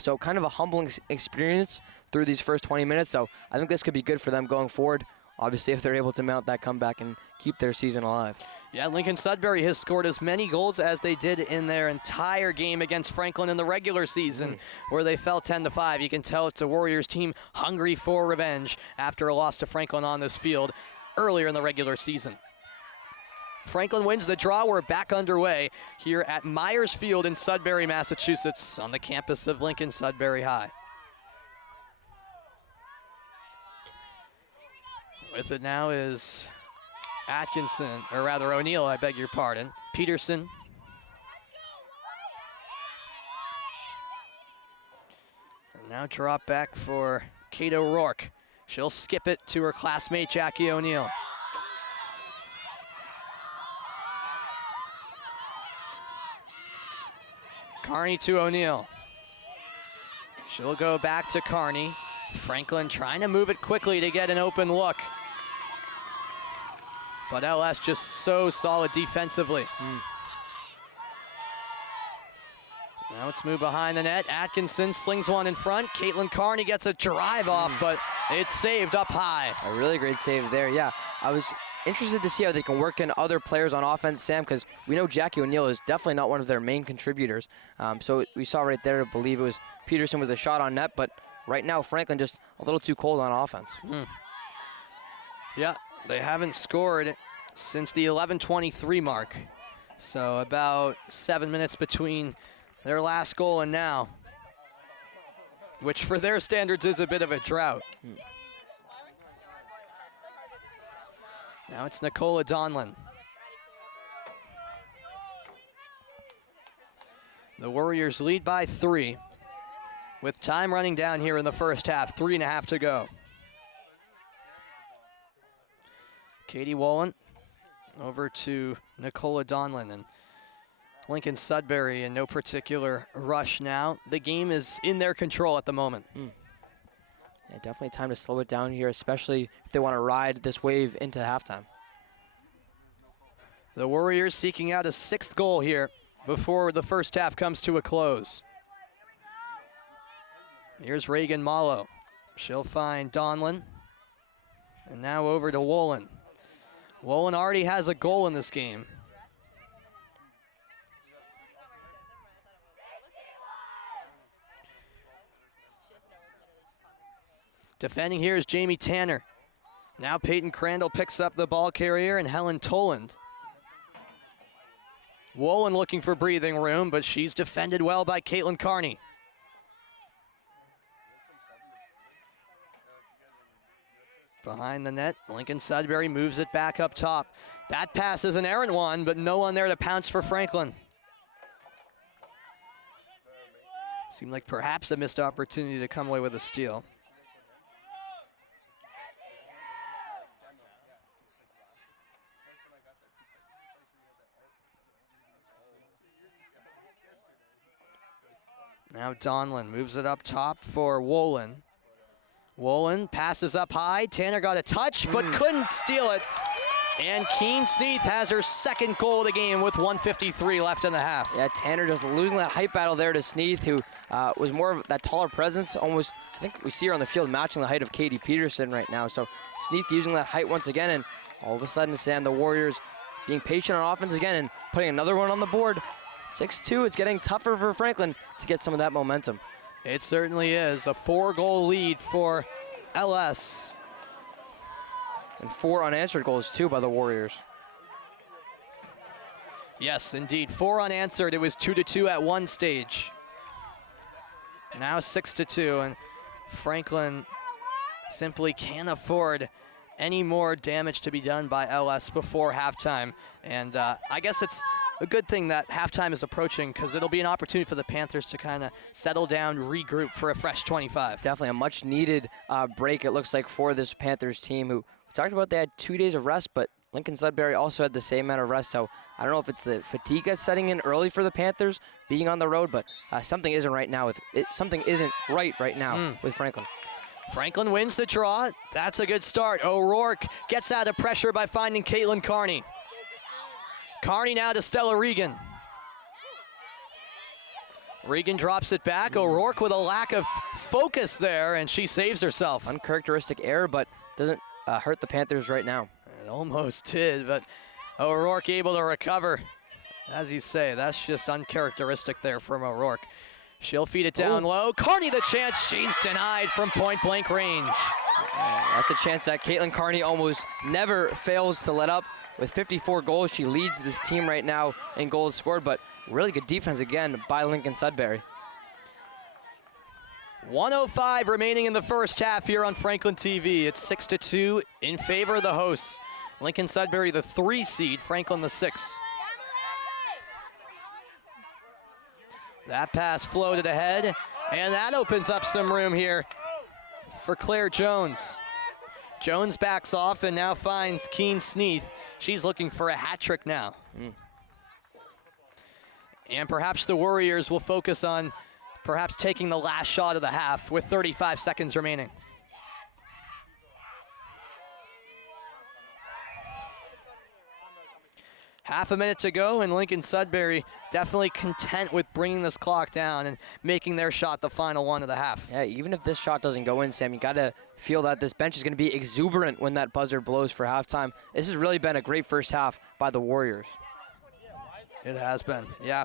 So kind of a humbling experience through these first 20 minutes. So I think this could be good for them going forward, obviously, if they're able to mount that comeback and keep their season alive. Yeah, Lincoln-Sudbury has scored as many goals as they did in their entire game against Franklin in the regular season, where they fell 10-5. You can tell it's a Warriors team hungry for revenge after a loss to Franklin on this field earlier in the regular season. Franklin wins the draw. We're back underway here at Myers Field in Sudbury, Massachusetts, on the campus of Lincoln-Sudbury High. With it now is Atkinson, or rather O'Neill, I beg your pardon. Peterson. And now drop back for Kate O'Rourke. She'll skip it to her classmate Jackie O'Neill. Carney to O'Neill. She'll go back to Carney. Franklin trying to move it quickly to get an open look. But LS just so solid defensively. Now it's moved behind the net. Atkinson slings one in front. Caitlin Carney gets a drive off, but it's saved up high. A really great save there. Yeah, I was interested to see how they can work in other players on offense, Sam, because we know Jackie O'Neill is definitely not one of their main contributors. So we saw right there, I believe it was Peterson with a shot on net, but right now Franklin just a little too cold on offense. Yeah, they haven't scored since the 11:23 mark. So about 7 minutes between their last goal and now, which for their standards is a bit of a drought. Now it's Nicola Donlin. The Warriors lead by 3 with time running down here in the first half, 3.5 to go. Katie Wolin over to Nicola Donlin, and Lincoln-Sudbury in no particular rush now. The game is in their control at the moment. Yeah, definitely time to slow it down here, especially if they want to ride this wave into halftime. The Warriors seeking out a 6th goal here before the first half comes to a close. Here's Reagan Malo. She'll find Donlin. And now over to Wolin. Wolin already has a goal in this game. Defending here is Jamie Tanner. Now Peyton Crandall picks up the ball carrier and Helen Toland. Wolin looking for breathing room, but she's defended well by Caitlin Carney. Behind the net, Lincoln-Sudbury moves it back up top. That pass is an errant one, but no one there to pounce for Franklin. Seemed like perhaps a missed opportunity to come away with a steal. Now Donlin moves it up top for Wolin. Wolin passes up high. Tanner got a touch, but couldn't steal it. And Keen Sneath has her second goal of the game with 1:53 left in the half. Yeah, Tanner just losing that height battle there to Sneath, who was more of that taller presence. Almost, I think we see her on the field matching the height of Katie Peterson right now. So Sneath using that height once again, and all of a sudden, Sam, the Warriors being patient on offense again and putting another one on the board. 6-2, it's getting tougher for Franklin to get some of that momentum. It certainly is. A 4-goal lead for LS. And 4 unanswered goals, too, by the Warriors. Yes, indeed. 4 unanswered. It was 2-2 at one stage. Now 6-2, and Franklin simply can't afford any more damage to be done by LS before halftime. And I guess it's a good thing that halftime is approaching, because it'll be an opportunity for the Panthers to kind of settle down, regroup for a fresh 25. Definitely a much needed break, it looks like, for this Panthers team, who we talked about they had 2 days of rest, but Lincoln-Sudbury also had the same amount of rest. So I don't know if it's the fatigue that's setting in early for the Panthers being on the road, but something isn't right now with it. Something isn't right now with Franklin. Franklin wins the draw. That's a good start. O'Rourke gets out of pressure by finding Caitlin Carney. Carney now to Stella Regan. Regan drops it back. O'Rourke with a lack of focus there, and she saves herself. Uncharacteristic error, but doesn't hurt the Panthers right now. It almost did, but O'Rourke able to recover. As you say, that's just uncharacteristic there from O'Rourke. She'll feed it down low. Carney the chance. She's denied from point-blank range. That's a chance that Caitlin Carney almost never fails to let up. With 54 goals, she leads this team right now in goals scored, but really good defense again by Lincoln-Sudbury. 1:05 remaining in the first half here on Franklin TV. It's 6-2 in favor of the hosts. Lincoln-Sudbury the 3 seed, Franklin the 6. That pass floated ahead, and that opens up some room here for Claire Jones. Jones backs off and now finds Keen Sneath. She's looking for a hat trick now. And perhaps the Warriors will focus on perhaps taking the last shot of the half with 35 seconds remaining. Half a minute to go, and Lincoln-Sudbury definitely content with bringing this clock down and making their shot the final one of the half. Yeah, even if this shot doesn't go in, Sam, you got to feel that this bench is going to be exuberant when that buzzer blows for halftime. This has really been a great first half by the Warriors. It has been, yeah.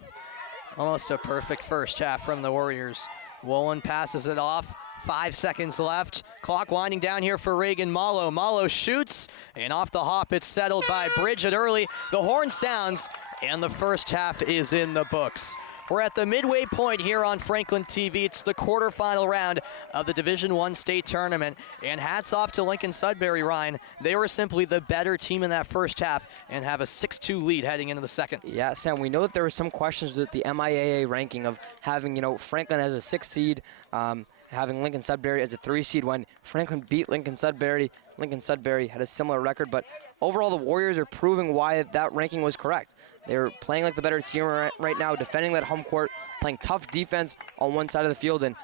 Almost a perfect first half from the Warriors. Wolin passes it off. 5 seconds left. Clock winding down here for Reagan Malo. Malo shoots, and off the hop, it's settled by Bridget Early. The horn sounds, and the first half is in the books. We're at the midway point here on Franklin TV. It's the quarterfinal round of the Division I state tournament. And hats off to Lincoln-Sudbury, Ryan. They were simply the better team in that first half and have a 6-2 lead heading into the second. Yeah, Sam, we know that there were some questions with the MIAA ranking of having, Franklin as a 6 seed, having Lincoln-Sudbury as a 3 seed. When Franklin beat Lincoln-Sudbury, Lincoln-Sudbury had a similar record, but overall the Warriors are proving why that ranking was correct. They're playing like the better team right now, defending that home court, playing tough defense on one side of the field, and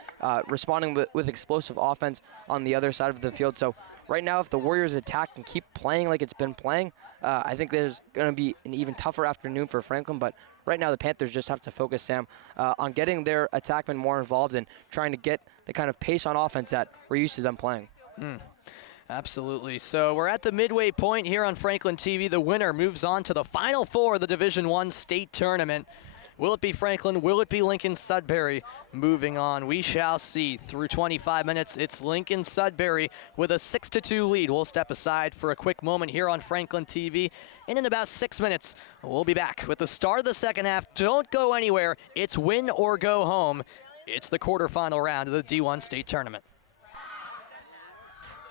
responding with explosive offense on the other side of the field. So right now, if the Warriors attack and keep playing like it's been playing, I think there's going to be an even tougher afternoon for Franklin. But right now, the Panthers just have to focus, Sam, on getting their attackmen more involved and trying to get the kind of pace on offense that we're used to them playing. Absolutely. So we're at the midway point here on Franklin TV. The winner moves on to the Final Four of the Division I state tournament. Will it be Franklin? Will it be Lincoln-Sudbury? Moving on, we shall see. Through 25 minutes, it's Lincoln-Sudbury with a 6-2 lead. We'll step aside for a quick moment here on Franklin TV. And in about 6 minutes, we'll be back with the start of the second half. Don't go anywhere. It's win or go home. It's the quarterfinal round of the D1 state tournament.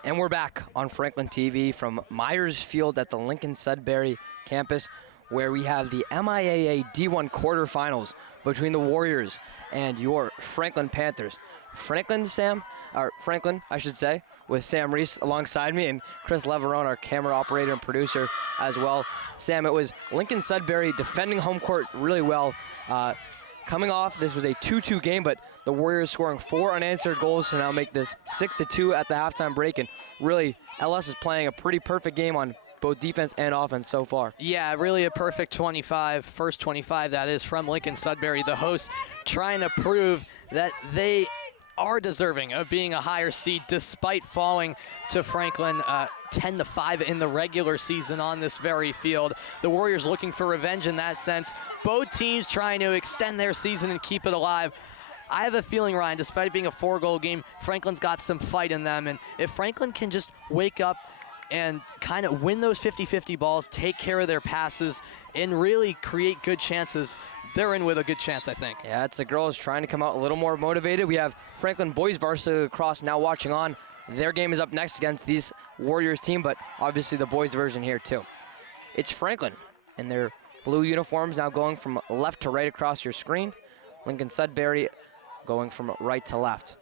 And we're back on Franklin TV from Myers Field at the Lincoln-Sudbury campus, where we have the MIAA D1 quarterfinals between the Warriors and your Franklin Panthers. Franklin, I should say, with Sam Reese alongside me and Chris Leverone, our camera operator and producer as well. Sam, it was Lincoln-Sudbury defending home court really well. Coming off, this was a 2-2 game, but the Warriors scoring 4 unanswered goals to now make this 6-2 at the halftime break. And really, LS is playing a pretty perfect game on both defense and offense so far. Yeah, really a perfect 25, first 25 that is from Lincoln-Sudbury, the hosts, trying to prove that they are deserving of being a higher seed despite falling to Franklin 10-5 in the regular season on this very field. The Warriors looking for revenge in that sense. Both teams trying to extend their season and keep it alive. I have a feeling, Ryan, despite it being a 4-goal game, Franklin's got some fight in them. And if Franklin can just wake up and kind of win those 50-50 balls, take care of their passes, and really create good chances, they're in with a good chance, I think. Yeah, it's the girls trying to come out a little more motivated. We have Franklin boys varsity lacrosse now watching on. Their game is up next against these Warriors team, but obviously the boys version here too. It's Franklin in their blue uniforms now going from left to right across your screen. Lincoln-Sudbury going from right to left.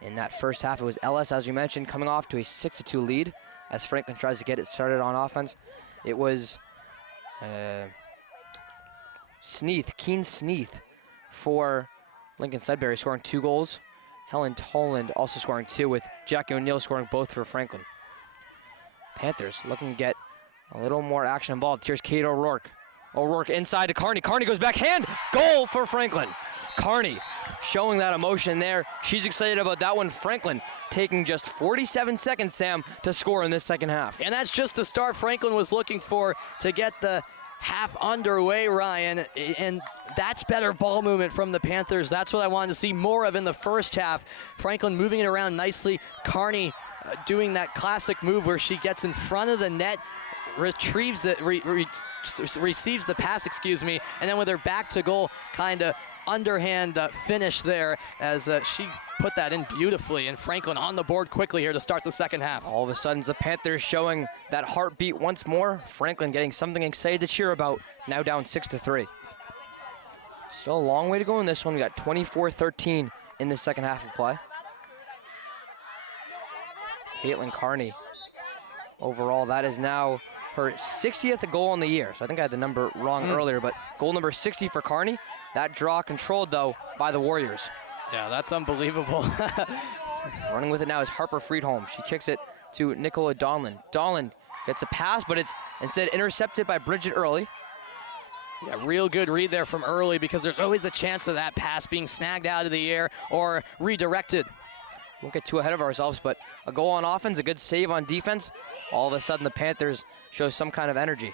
In that first half, it was LS, as we mentioned, coming off to a 6-2 lead as Franklin tries to get it started on offense. It was Keen Sneath for Lincoln-Sudbury scoring 2 goals. Helen Toland also scoring 2, with Jackie O'Neill scoring both for Franklin. Panthers looking to get a little more action involved. Here's Kate O'Rourke. O'Rourke inside to Carney. Carney goes backhand. Goal for Franklin. Carney showing that emotion there. She's excited about that one. Franklin taking just 47 seconds, Sam, to score in this second half. And that's just the start Franklin was looking for to get the half underway, Ryan. And that's better ball movement from the Panthers. That's what I wanted to see more of in the first half. Franklin moving it around nicely. Carney doing that classic move where she gets in front of the net, retrieves it, receives the pass, and then with her back to goal, kind of underhand finish there as she put that in beautifully. And Franklin on the board quickly here to start the second half. All of a sudden, the Panthers showing that heartbeat once more. Franklin getting something excited to cheer about, now down 6-3. Still a long way to go in this one. We got 24-13 in the second half of play. Caitlin Carney, overall, that is now her 60th goal in the year. So I think I had the number wrong earlier, but goal number 60 for Carney. That draw controlled, though, by the Warriors. Yeah, that's unbelievable. Running with it now is Harper Friedholm. She kicks it to Nicola Donlan. Donlan gets a pass, but it's instead intercepted by Bridget Early. Yeah, real good read there from Early, because there's always the chance of that pass being snagged out of the air or redirected. Won't get too ahead of ourselves, but a goal on offense, a good save on defense. All of a sudden, the Panthers show some kind of energy.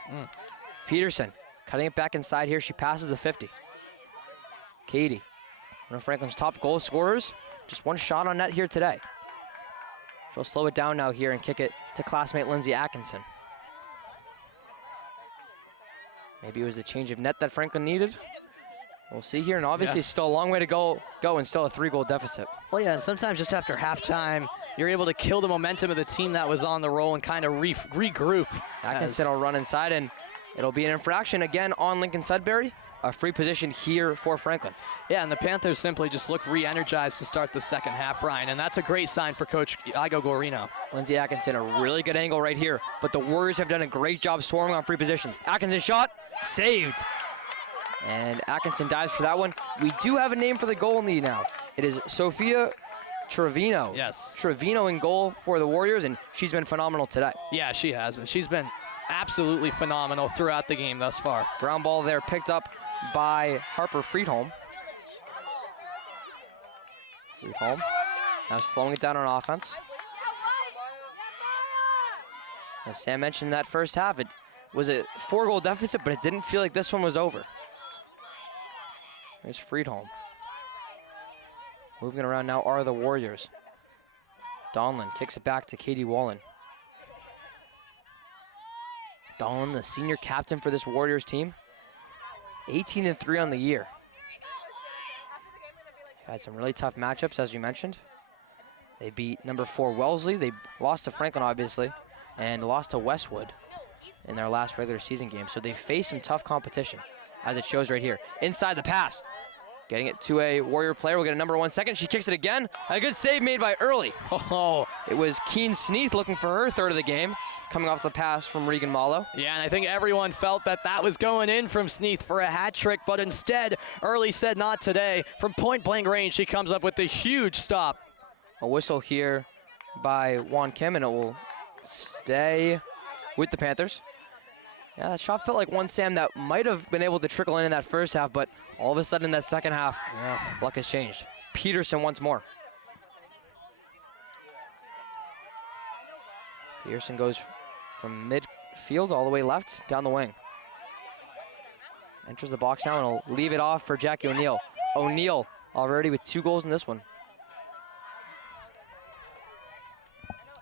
Peterson cutting it back inside here. She passes the 50. Katie, one of Franklin's top goal scorers. Just one shot on net here today. She'll slow it down now here and kick it to classmate Lindsay Atkinson. Maybe it was the change of net that Franklin needed. We'll see here, and obviously still a long way to go and still a 3-goal deficit. Well, yeah, and sometimes just after halftime, you're able to kill the momentum of the team that was on the roll and kind of regroup. Atkinson will run inside, and it'll be an infraction again on Lincoln-Sudbury. A free position here for Franklin. Yeah, and the Panthers simply just look re-energized to start the second half, Ryan, and that's a great sign for Coach Igo Guarino. Lindsay Atkinson, a really good angle right here, but the Warriors have done a great job swarming on free positions. Atkinson shot, saved. And Atkinson dives for that one. We do have a name for the goalie now. It is Sophia Trevino. Yes. Trevino in goal for the Warriors, and she's been phenomenal today. Yeah, she has been. She's been absolutely phenomenal throughout the game thus far. Ground ball there picked up by Harper Friedholm. Friedholm now slowing it down on offense. As Sam mentioned in that first half, it was a 4-goal deficit, but it didn't feel like this one was over. There's Friedholm. Moving around now are the Warriors. Donlin kicks it back to Katie Wallen. Donlin, the senior captain for this Warriors team. 18-3 on the year. Had some really tough matchups, as you mentioned. They beat number 4 Wellesley. They lost to Franklin, obviously, and lost to Westwood in their last regular season game. So they faced some tough competition, as it shows right here. Inside the pass. Getting it to a Warrior player. We'll get a number 1 second. She kicks it again. A good save made by Early. Oh, it was Keen Sneath looking for her third of the game, coming off the pass from Regan Malo. Yeah, and I think everyone felt that that was going in from Sneath for a hat trick, but instead, Early said not today. From point-blank range, she comes up with the huge stop. A whistle here by Juan Kim, and it will stay with the Panthers. Yeah, that shot felt like one, Sam, that might have been able to trickle in that first half, but all of a sudden in that second half, luck has changed. Peterson once more. Peterson goes from midfield all the way left, down the wing. Enters the box now and will leave it off for Jackie O'Neill. O'Neill already with 2 goals in this one.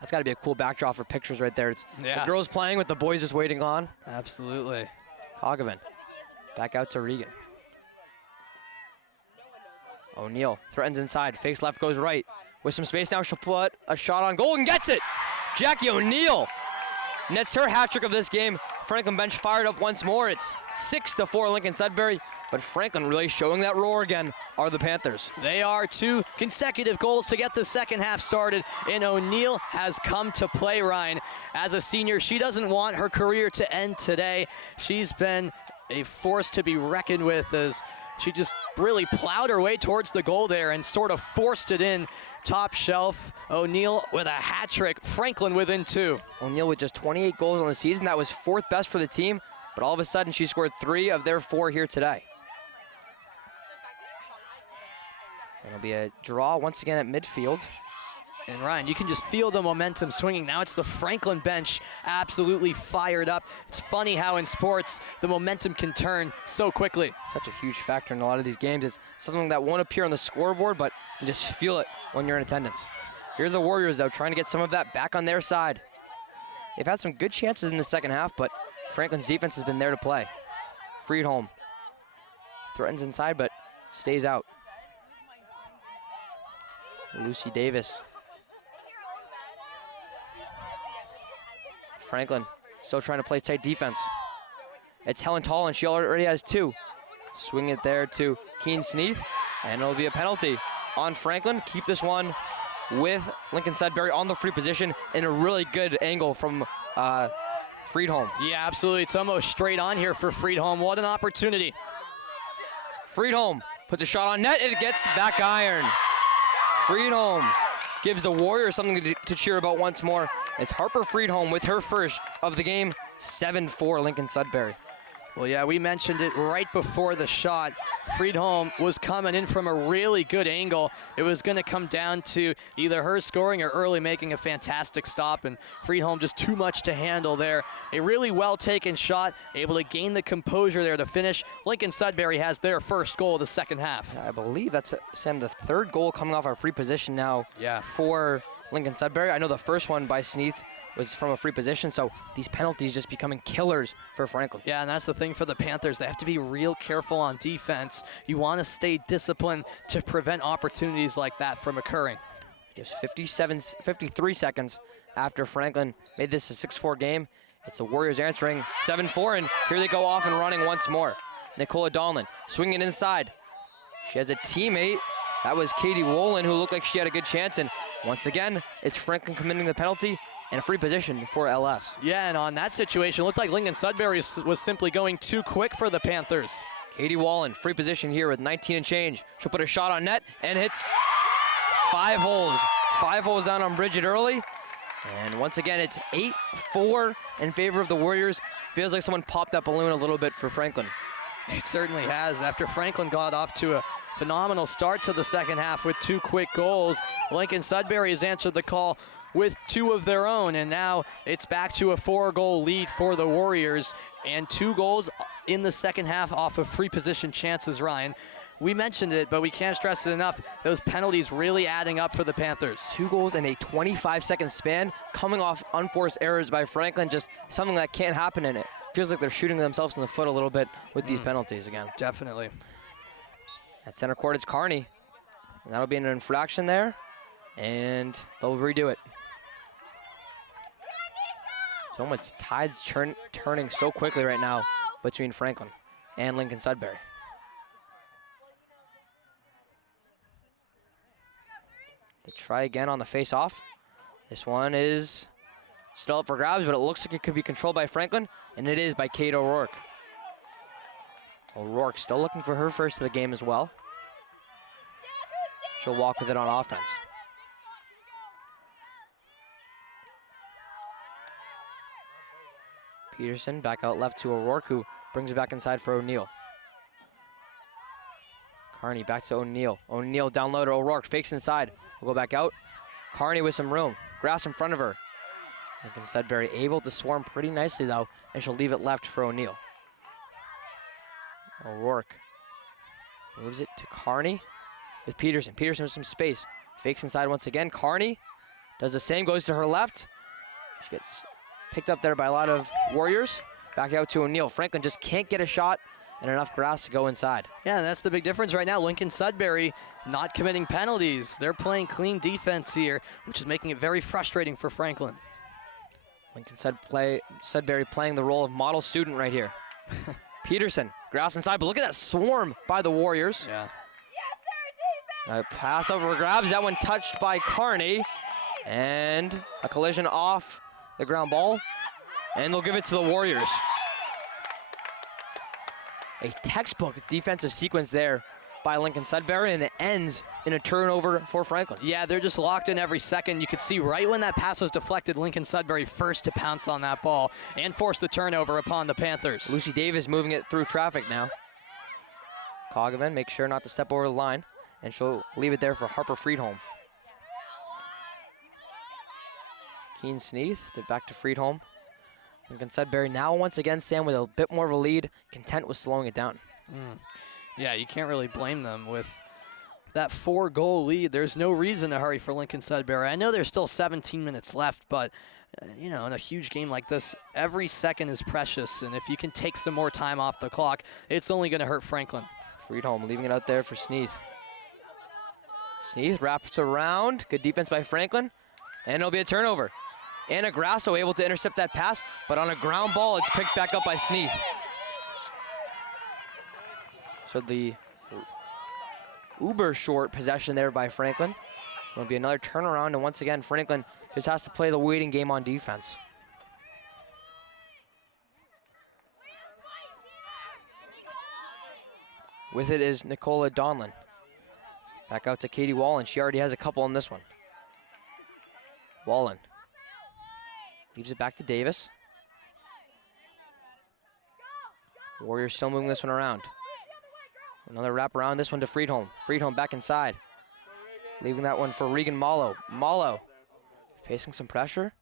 That's got to be a cool backdrop for pictures right there. It's the girls playing with the boys just waiting on. Absolutely. Kogovan back out to Regan. O'Neill threatens inside, fakes left, goes right. With some space now, she'll put a shot on goal and gets it. Jackie O'Neill nets her hat trick of this game. Franklin bench fired up once more. It's 6-4 Lincoln-Sudbury, but Franklin really showing that roar again are the Panthers. They are 2 consecutive goals to get the second half started, and O'Neill has come to play, Ryan. As a senior, she doesn't want her career to end today. She's been a force to be reckoned with as she just really plowed her way towards the goal there and sort of forced it in. Top shelf, O'Neill with a hat trick, Franklin within 2. O'Neill with just 28 goals on the season. That was 4th best for the team, but all of a sudden she scored 3 of their 4 here today. It'll be a draw once again at midfield. And Ryan, you can just feel the momentum swinging. Now it's the Franklin bench absolutely fired up. It's funny how in sports the momentum can turn so quickly. Such a huge factor in a lot of these games. It's something that won't appear on the scoreboard, but you just feel it when you're in attendance. Here's the Warriors, though, trying to get some of that back on their side. They've had some good chances in the second half, but Franklin's defense has been there to play. Friedholm threatens inside, but stays out. Lucy Davis. Franklin still trying to play tight defense. It's Helen Tall, and she already has 2. Swing it there to Keen Sneath, and it'll be a penalty on Franklin. Keep this one with Lincoln-Sudbury on the free position in a really good angle from Friedholm. Yeah, absolutely. It's almost straight on here for Friedholm. What an opportunity. Friedholm puts a shot on net, and it gets back iron. Friedholm gives the Warriors something to cheer about once more. It's Harper Friedholm with her first of the game, 7-4 Lincoln-Sudbury. Well, yeah, we mentioned it right before the shot. Friedholm was coming in from a really good angle. It was going to come down to either her scoring or Early making a fantastic stop, and Friedholm just too much to handle there. A really well-taken shot, able to gain the composure there to finish. Lincoln-Sudbury has their first goal of the second half. I believe that's, Sam, the 3rd goal coming off our free position now for Lincoln-Sudbury. I know the first one by Sneath was from a free position, so these penalties just becoming killers for Franklin. Yeah, and that's the thing for the Panthers. They have to be real careful on defense. You want to stay disciplined to prevent opportunities like that from occurring. Just 53 seconds after Franklin made this a 6-4 game. It's the Warriors answering 7-4, and here they go off and running once more. Nicola Donlin swinging inside. She has a teammate. That was Katie Wolin, who looked like she had a good chance, and once again, it's Franklin committing the penalty and a free position for LS. Yeah, and on that situation, it looked like Lincoln-Sudbury was simply going too quick for the Panthers. Katie Wallen, free position here with 19 and change. She'll put a shot on net and hits 5 holes. 5 holes down on Bridget early. And once again, it's 8-4 in favor of the Warriors. Feels like someone popped that balloon a little bit for Franklin. It certainly has. After Franklin got off to a phenomenal start to the second half with 2 quick goals, Lincoln-Sudbury has answered the call with 2 of their own, and now it's back to a 4-goal lead for the Warriors, and 2 goals in the second half off of free position chances, Ryan. We mentioned it, but we can't stress it enough. Those penalties really adding up for the Panthers. 2 goals in a 25-second span, coming off unforced errors by Franklin, just something that can't happen in it. Feels like they're shooting themselves in the foot a little bit with these penalties again. Definitely. At center court, it's Kearney. And that'll be an infraction there, and they'll redo it. So much tides turning so quickly right now between Franklin and Lincoln-Sudbury. They try again on the face-off. This one is still up for grabs, but it looks like it could be controlled by Franklin, and it is by Kate O'Rourke. O'Rourke still looking for her first of the game as well. She'll walk with it on offense. Peterson back out left to O'Rourke, who brings it back inside for O'Neill. Kearney back to O'Neill. O'Neill down low to O'Rourke, fakes inside. Will go back out. Kearney with some room. Grass in front of her. Lincoln-Sudbury able to swarm pretty nicely though, and she'll leave it left for O'Neill. O'Rourke moves it to Kearney with Peterson. Peterson with some space. Fakes inside once again. Kearney does the same, goes to her left. She gets picked up there by a lot of Warriors. Back out to O'Neill. Franklin just can't get a shot and enough grass to go inside. Yeah, and that's the big difference right now. Lincoln-Sudbury not committing penalties. They're playing clean defense here, which is making it very frustrating for Franklin. Lincoln-Sudbury playing the role of model student right here. Peterson, grass inside, but look at that swarm by the Warriors. Yeah. Pass over grabs, that one touched by Kearney, and a collision off the ground ball, and they'll give it to the Warriors. A textbook defensive sequence there by Lincoln-Sudbury, and it ends in a turnover for Franklin. Yeah, they're just locked in every second. You could see right when that pass was deflected, Lincoln-Sudbury first to pounce on that ball and force the turnover upon the Panthers. Lucy Davis moving it through traffic now. Kogovan makes sure not to step over the line, and she'll leave it there for Harper Friedholm. Keen Sneath, back to Friedholm. Lincoln-Sudbury now once again, Sam, with a bit more of a lead, content with slowing it down. Yeah, you can't really blame them with that 4-goal lead. There's no reason to hurry for Lincoln-Sudbury. I know there's still 17 minutes left, but you know, in a huge game like this, every second is precious, and if you can take some more time off the clock, it's only going to hurt Franklin. Friedholm leaving it out there for Sneath. Sneath wraps around. Good defense by Franklin, and it'll be a turnover. Anna Grasso able to intercept that pass, but on a ground ball, it's picked back up by Sneath. So the uber short possession there by Franklin. It'll be another turnaround, and once again, Franklin just has to play the waiting game on defense. With it is Nicola Donlin. Back out to Katie Wallen. She already has a couple on this one. Wallen leaves it back to Davis. Warriors still moving this one around. Another wrap around, this one to Friedholm. Friedholm back inside. Leaving that one for Regan Malo. Malo facing some pressure.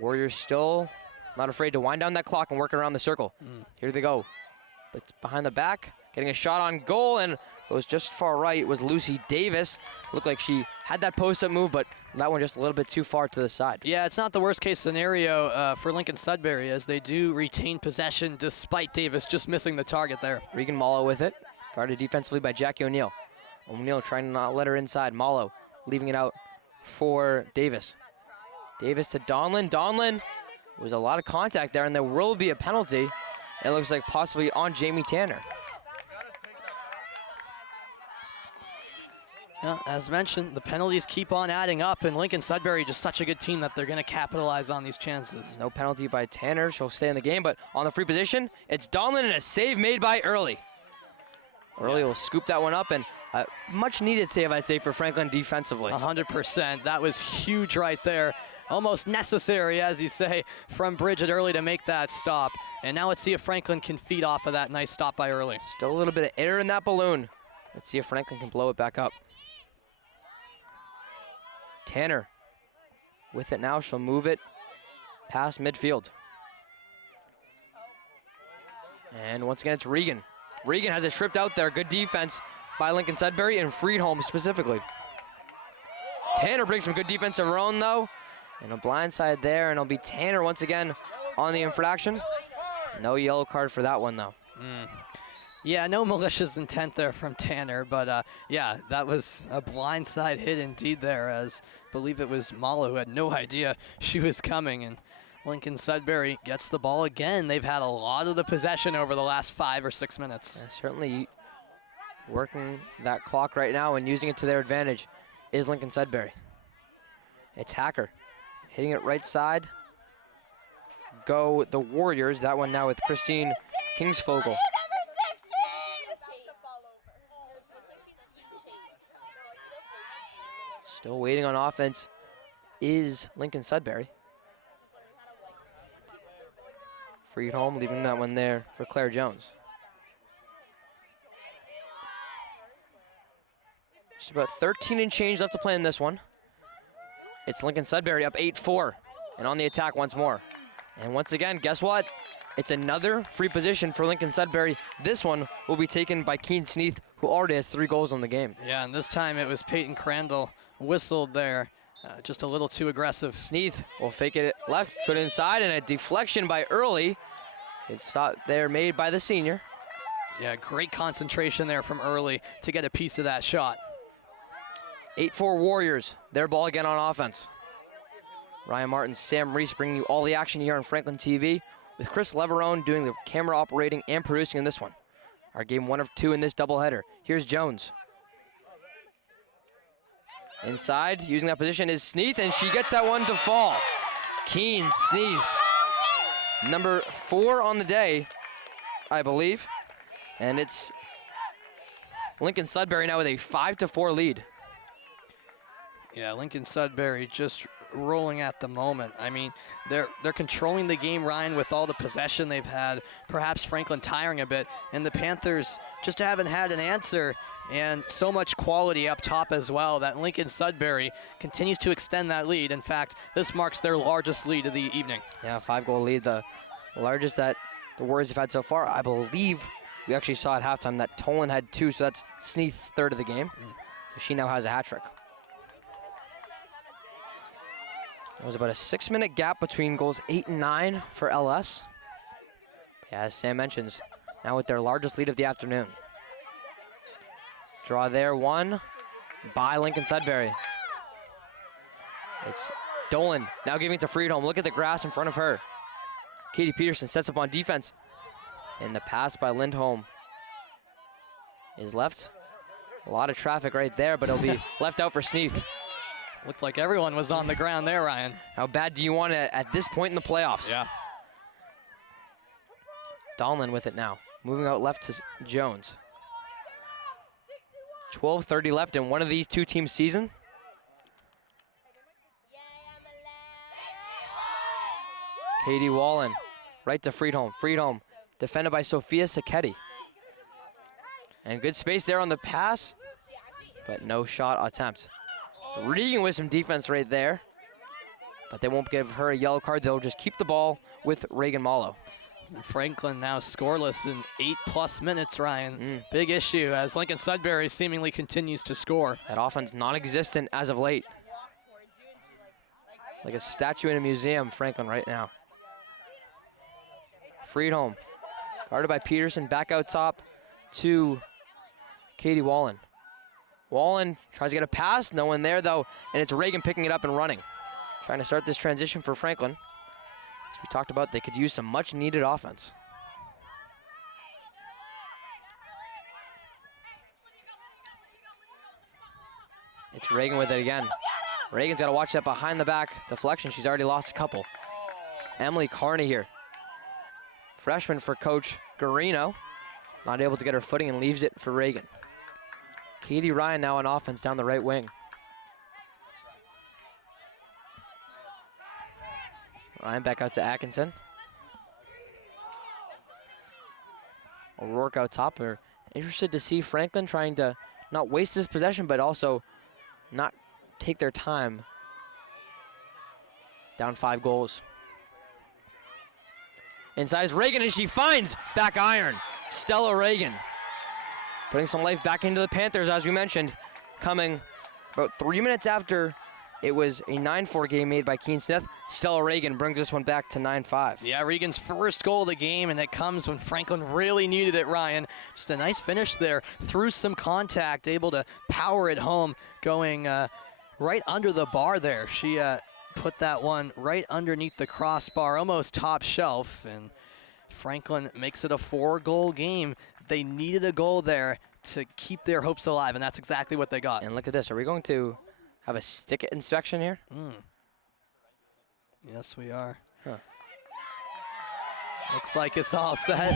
Warriors still not afraid to wind down that clock and work around the circle. Here they go. But behind the back, getting a shot on goal, and it was just far right. It was Lucy Davis. Looked like she had that post-up move, but that one just a little bit too far to the side. Yeah, it's not the worst-case scenario for Lincoln-Sudbury, as they do retain possession despite Davis just missing the target there. Regan Malo with it, guarded defensively by Jackie O'Neill. O'Neill trying to not let her inside. Malo leaving it out for Davis. Davis to Donlin. Donlin, was a lot of contact there, and there will be a penalty. It looks like possibly on Jamie Tanner. Yeah, as mentioned, the penalties keep on adding up, and Lincoln-Sudbury just such a good team that they're going to capitalize on these chances. No penalty by Tanner. She'll stay in the game, but on the free position, it's Donlin and a save made by Early. Early will scoop that one up, and Much needed save, I'd say, for Franklin defensively. 100%. That was huge right there. Almost necessary, as you say, from Bridget Early to make that stop. And now let's see if Franklin can feed off of that nice stop by Early. Still a little bit of air in that balloon. Let's see if Franklin can blow it back up. Tanner with it now. She'll move it past midfield. And once again, it's Regan. Regan has it stripped out there. Good defense by Lincoln-Sudbury and Freedholm specifically. Tanner brings some good defense of her own, though. And a blind side there, and it'll be Tanner once again on the infraction. No yellow card for that one, though. Yeah, no malicious intent there from Tanner, but yeah, that was a blindside hit indeed there, as I believe it was Malo who had no idea she was coming, and Lincoln-Sudbury gets the ball again. They've had a lot of the possession over the last 5 or 6 minutes. Certainly working that clock right now and using it to their advantage is Lincoln-Sudbury. It's Hacker hitting it right side. Go the Warriors. That one now with Christine Kingsfogel. Still waiting on offense is Lincoln-Sudbury. Freedholm leaving that one there for Claire Jones. Just about 13 and change left to play in this one. It's Lincoln-Sudbury up 8-4 and on the attack once more. And once again, guess what? It's another free position for Lincoln-Sudbury. This one will be taken by Keen Sneath, who already has 3 goals on the game. Yeah, and this time it was Peyton Crandall whistled there. Just a little too aggressive. Sneath will fake it left, put it inside, and a deflection by Early. It's shot there made by the senior. Yeah, great concentration there from Early to get a piece of that shot. 8-4 Warriors, their ball again on offense. Ryan Martin, Sam Reese bringing you all the action here on Franklin TV, with Chris Leverone doing the camera operating and producing in this one. Our game 1 of 2 in this doubleheader. Here's Jones. Inside, using that position is Sneath, and she gets that one to fall. Keen Sneath, number 4 on the day, I believe. And it's Lincoln-Sudbury now with a 5-4 lead. Yeah, Lincoln-Sudbury just rolling at the moment. I mean, they're controlling the game, Ryan, with all the possession they've had. Perhaps Franklin tiring a bit, and the Panthers just haven't had an answer, and so much quality up top as well that Lincoln-Sudbury continues to extend that lead. In fact, this marks their largest lead of the evening. Yeah, 5-goal lead, the largest that the Warriors have had so far. I believe we actually saw at halftime that Tolan had 2, so that's Sneath's 3rd of the game. So she now has a hat trick. There was about a 6-minute gap between goals 8 and 9 for LS. Yeah, as Sam mentions, now with their largest lead of the afternoon. Draw there, 1 by Lincoln-Sudbury. It's Dolan now giving it to Freedholm. Look at the grass in front of her. Katie Peterson sets up on defense. And the pass by Lindholm is left. A lot of traffic right there, but it'll be left out for Sneath. Looked like everyone was on the ground there, Ryan. How bad do you want it at this point in the playoffs? Yeah. Donlin with it now. Moving out left to Jones. 12:30 left in one of these 2 teams' season. Katie Wallen, right to Freedholm. Freedholm defended by Sophia Sacchetti. And good space there on the pass, but no shot attempt. Regan with some defense right there, but they won't give her a yellow card. They'll just keep the ball with Reagan Malo. Franklin now scoreless in 8+ minutes, Ryan. Big issue as Lincoln-Sudbury seemingly continues to score. That offense non-existent as of late. Like a statue in a museum, Franklin right now. Freedholm, guarded by Peterson, back out top to Katie Wallen. Wallen tries to get a pass, no one there though, and it's Reagan picking it up and running. Trying to start this transition for Franklin. As we talked about, they could use some much needed offense. It's Reagan with it again. Reagan's got to watch that behind the back deflection. She's already lost a couple. Emily Carney here. Freshman for Coach Garino. Not able to get her footing and leaves it for Reagan. Katie Ryan now on offense down the right wing. Ryan back out to Atkinson. O'Rourke out top. We're interested to see Franklin trying to not waste his possession, but also not take their time. Down 5 goals. Inside is Reagan, and she finds back iron. Stella Reagan putting some life back into the Panthers, as we mentioned, coming about 3 minutes after it was a 9-4 game made by Keene Smith. Stella Reagan brings this one back to 9-5. Yeah, Regan's first goal of the game, and it comes when Franklin really needed it, Ryan. Just a nice finish there, through some contact, able to power it home, going right under the bar there. She put that one right underneath the crossbar, almost top shelf, and Franklin makes it a 4-goal game. They needed a goal there to keep their hopes alive, and that's exactly what they got. And look at this. Are we going to have a stick inspection here? Yes, we are. Huh. Looks like it's all set.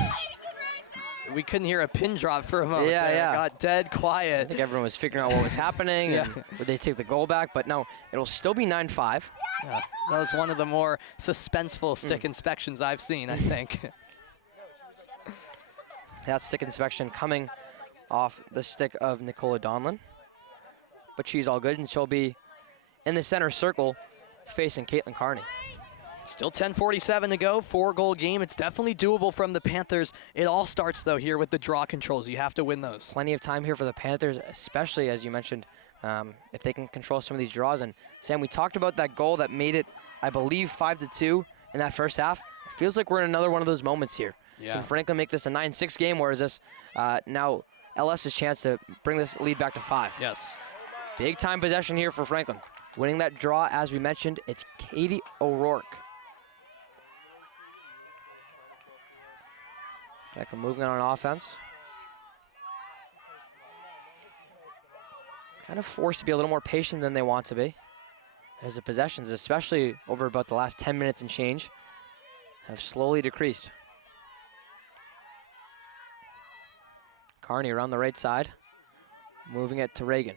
We couldn't hear a pin drop for a moment. Yeah, there. yeah. It got dead I quiet. think everyone was figuring out what was happening and would they take the goal back, but no, it'll still be 9-5. Yeah, that was one of the more suspenseful stick inspections I've seen, I think. That stick inspection coming off the stick of Nicola Donlin. But she's all good, and she'll be in the center circle facing Caitlin Carney. Still 10:47 to go, 4-goal game. It's definitely doable from the Panthers. It all starts, though, here with the draw controls. You have to win those. Plenty of time here for the Panthers, especially, as you mentioned, if they can control some of these draws. And Sam, we talked about that goal that made it, I believe, 5-2 in that first half. It feels like we're in another one of those moments here. Yeah. Can Franklin make this a 9-6 game, or is this now LS's chance to bring this lead back to 5? Yes. Big time possession here for Franklin. Winning that draw, as we mentioned, it's Katie O'Rourke. Franklin moving on offense. Kind of forced to be a little more patient than they want to be, as the possessions, especially over about the last 10 minutes and change, have slowly decreased. Carney around the right side, moving it to Reagan.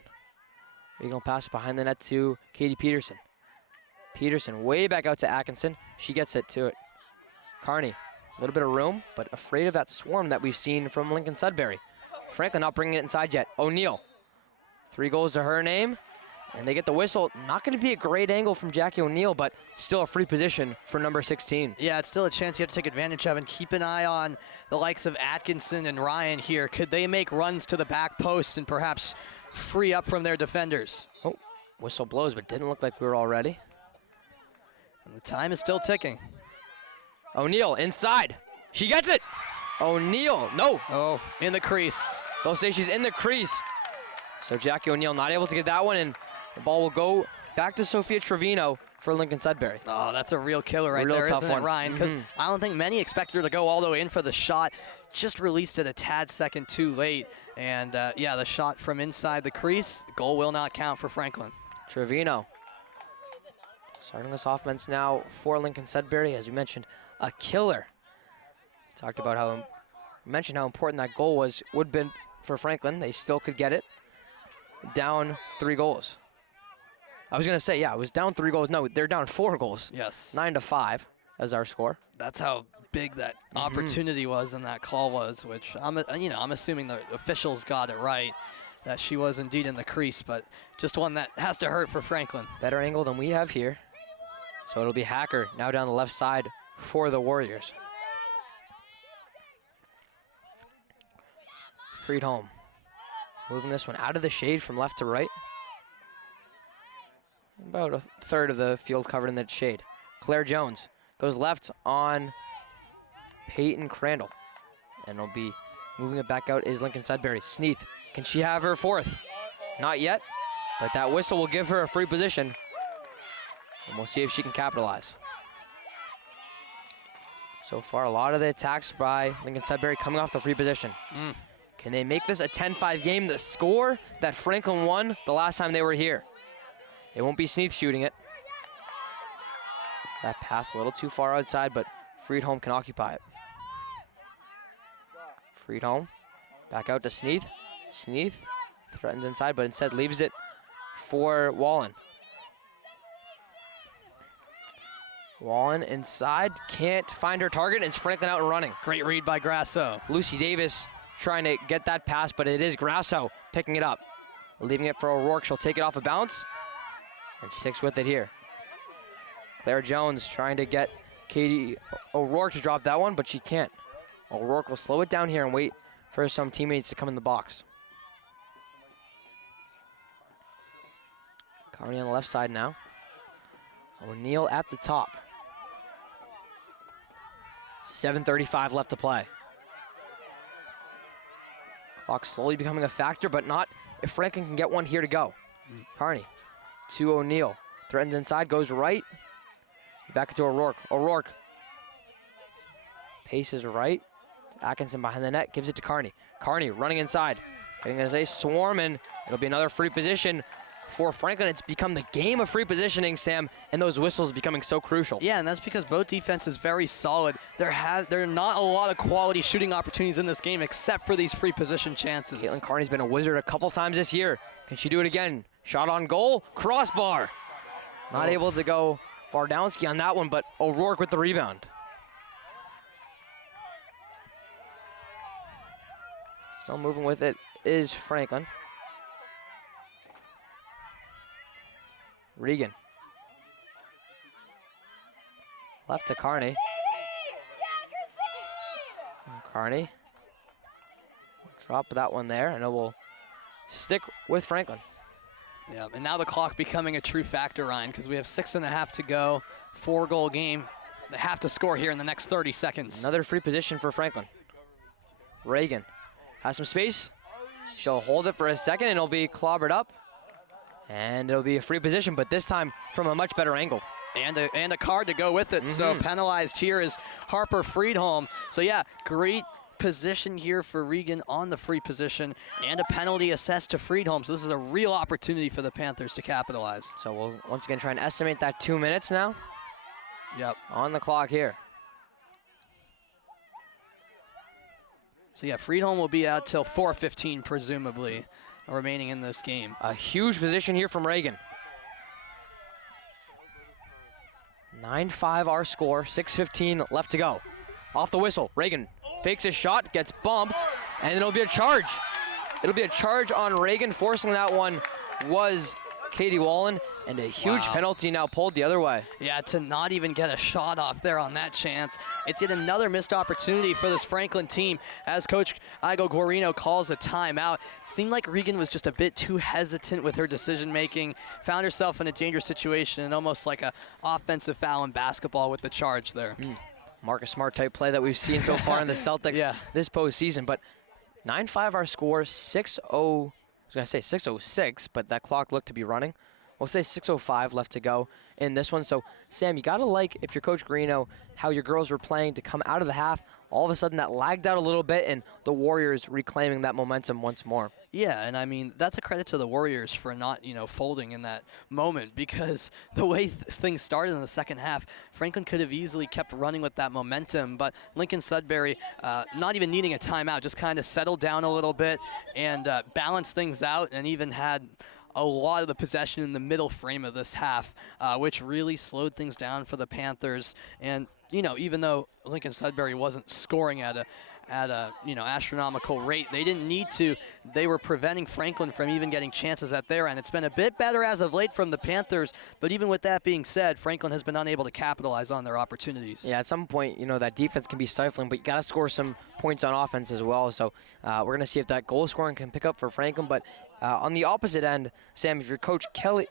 Reagan will pass behind the net to Katie Peterson. Peterson way back out to Atkinson. She gets it to it. Carney, a little bit of room, but afraid of that swarm that we've seen from Lincoln-Sudbury. Franklin not bringing it inside yet. O'Neill, 3 goals to her name, and they get the whistle. Not going to be a great angle from Jackie O'Neill, but still a free position for number 16. Yeah, it's still a chance you have to take advantage of, and keep an eye on the likes of Atkinson and Ryan here. Could they make runs to the back post and perhaps free up from their defenders? Oh, whistle blows, but didn't look like we were all ready. And the time is still ticking. O'Neill inside. She gets it. O'Neill, no. Oh, in the crease. They'll say she's in the crease. So Jackie O'Neill not able to get that one, and the ball will go back to Sophia Trevino for Lincoln-Sudbury. Oh, that's a real killer right Real there, tough isn't one. it, Ryan? Because I don't think many expected her to go all the way in for the shot. Just released it a tad second too late. And, yeah, the shot from inside the crease, the goal will not count for Franklin. Trevino starting this offense now for Lincoln-Sudbury. As you mentioned, a killer. Talked about how, mentioned how important that goal would have been for Franklin. They still could get it. Down 3 goals. I was going to say, yeah, it was down 3 goals. No, they're down 4 goals. Yes. 9-5 as our score. That's how big that opportunity was and that call was, which I'm assuming the officials got it right, that she was indeed in the crease, but just one that has to hurt for Franklin. Better angle than we have here. So it'll be Hacker now down the left side for the Warriors. Freed home. Moving this one out of the shade from left to right. About a third of the field covered in that shade. Claire Jones goes left on Peyton Crandall. And will be moving it back out is Lincoln-Sudbury. Sneath, can she have her 4th? Not yet, but that whistle will give her a free position. And we'll see if she can capitalize. So far, a lot of the attacks by Lincoln-Sudbury coming off the free position. Can they make this a 10-5 game? The score that Franklin won the last time they were here. It won't be Sneath shooting it. That pass a little too far outside, but Freedholm can occupy it. Freedholm back out to Sneath. Sneath threatens inside, but instead leaves it for Wallen. Wallen inside, can't find her target, and it's Franklin out and running. Great read by Grasso. Lucy Davis trying to get that pass, but it is Grasso picking it up. Leaving it for O'Rourke. She'll take it off a bounce and sticks with it here. Claire Jones trying to get Katie O'Rourke to drop that one, but she can't. O'Rourke will slow it down here and wait for some teammates to come in the box. Carney on the left side now. O'Neill at the top. 7:35 left to play. Clock slowly becoming a factor, but not if Franklin can get one here to go. Carney to O'Neill. Threatens inside, goes right. Back into O'Rourke. O'Rourke paces right. Atkinson behind the net, gives it to Carney. Carney running inside. Getting as a swarm, and it'll be another free position for Franklin. It's become the game of free positioning, Sam, and those whistles becoming so crucial. Yeah, and that's because both defense is very solid. There are not a lot of quality shooting opportunities in this game except for these free position chances. Caitlin Carney's been a wizard a couple times this year. Can she do it again? Shot on goal, crossbar. Not able to go Bardowski on that one, but O'Rourke with the rebound. Still moving with it is Franklin. Regan. Left to Carney. Carney. Drop that one there, and it will stick with Franklin. Yeah, and now the clock becoming a true factor, Ryan, because we have 6.5 to go, 4-goal game. They have to score here in the next 30 seconds. Another free position for Franklin. Reagan has some space. She'll hold it for a second, and it'll be clobbered up. And it'll be a free position, but this time from a much better angle. And a card to go with it. So penalized here is Harper Friedholm. So yeah, great position here for Regan on the free position, and a penalty assessed to Friedholm. So this is a real opportunity for the Panthers to capitalize. So we'll once again try and estimate that 2 minutes now. Yep. On the clock here. So yeah, Friedholm will be out till 4:15 presumably, remaining in this game. A huge position here from Reagan. 9-5 our score, 6:15 left to go. Off the whistle, Reagan fakes his shot, gets bumped, and it'll be a charge. It'll be a charge on Reagan. Forcing that one was Katie Wallen, and a huge penalty now pulled the other way. Yeah, to not even get a shot off there on that chance. It's yet another missed opportunity for this Franklin team as Coach Igo Guarino calls a timeout. Seemed like Regan was just a bit too hesitant with her decision-making. Found herself in a dangerous situation and almost like a offensive foul in basketball with the charge there. Marcus Smart type play that we've seen so far in the Celtics this postseason. But 9-5 our score, 6-0. I was going to say 6:06, but that clock looked to be running. We'll say 6:05 left to go in this one. So, Sam, you got to like, if you're Coach Guarino, how your girls were playing to come out of the half. All of a sudden, that lagged out a little bit, and the Warriors reclaiming that momentum once more. Yeah, and I mean, that's a credit to the Warriors for not, folding in that moment, because the way things started in the second half, Franklin could have easily kept running with that momentum, but Lincoln-Sudbury, not even needing a timeout, just kind of settled down a little bit and balanced things out, and even had a lot of the possession in the middle frame of this half, which really slowed things down for the Panthers. And even though Lincoln-Sudbury wasn't scoring at a astronomical rate, they didn't need to. They were preventing Franklin from even getting chances at their end. It's been a bit better as of late from the Panthers, but even with that being said, Franklin has been unable to capitalize on their opportunities. Yeah, at some point, that defense can be stifling, but you got to score some points on offense as well. So we're going to see if that goal scoring can pick up for Franklin. But on the opposite end, Sam, if you're Coach Callie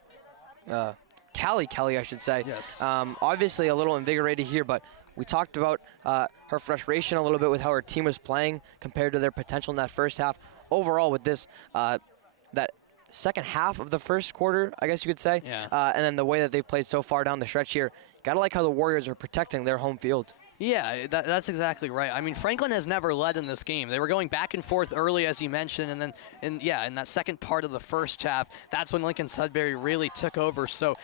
Kelly, I should say. Yes. Obviously a little invigorated here, but we talked about her frustration a little bit with how her team was playing compared to their potential in that first half. Overall, with this, that second half of the first quarter, I guess you could say, and then the way that they've played so far down the stretch here, gotta like how the Warriors are protecting their home field. Yeah, that's exactly right. I mean, Franklin has never led in this game. They were going back and forth early, as you mentioned, and then, in that second part of the first half, that's when Lincoln-Sudbury really took over. So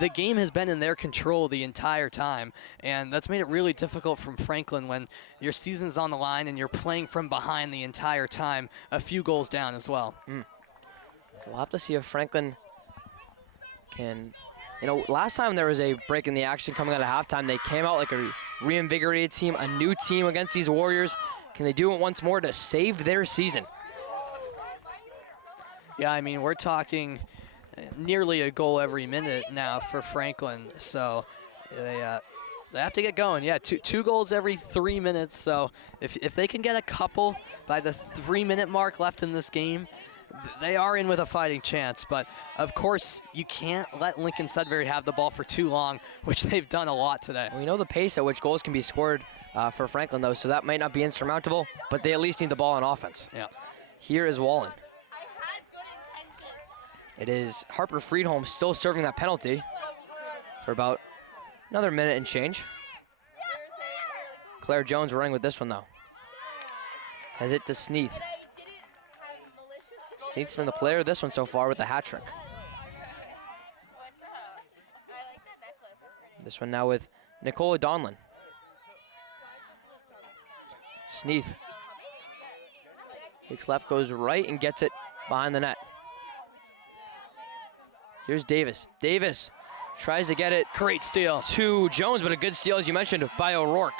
the game has been in their control the entire time, and that's made it really difficult from Franklin when your season's on the line and you're playing from behind the entire time, a few goals down as well. We'll have to see if Franklin can, last time there was a break in the action coming out of halftime, they came out like a reinvigorated team, a new team against these Warriors. Can they do it once more to save their season? Yeah, I mean, we're talking nearly a goal every minute now for Franklin, so they have to get going. Yeah, two goals every 3 minutes, so if they can get a couple by the 3-minute mark left in this game, they are in with a fighting chance. But, of course, you can't let Lincoln-Sudbury have the ball for too long, which they've done a lot today. We know the pace at which goals can be scored for Franklin, though, so that might not be insurmountable, but they at least need the ball on offense. Yeah. Here is Wallen. It is Harper Friedholm still serving that penalty for about another minute and change. Claire Jones running with this one, though. Has it to Sneath. Sneath's been the player of this one so far with the hat trick. This one now with Nicola Donlin. Sneath. Takes left, goes right, and gets it behind the net. Here's Davis. Davis tries to get it. Great steal. To Jones, but a good steal, as you mentioned, by O'Rourke.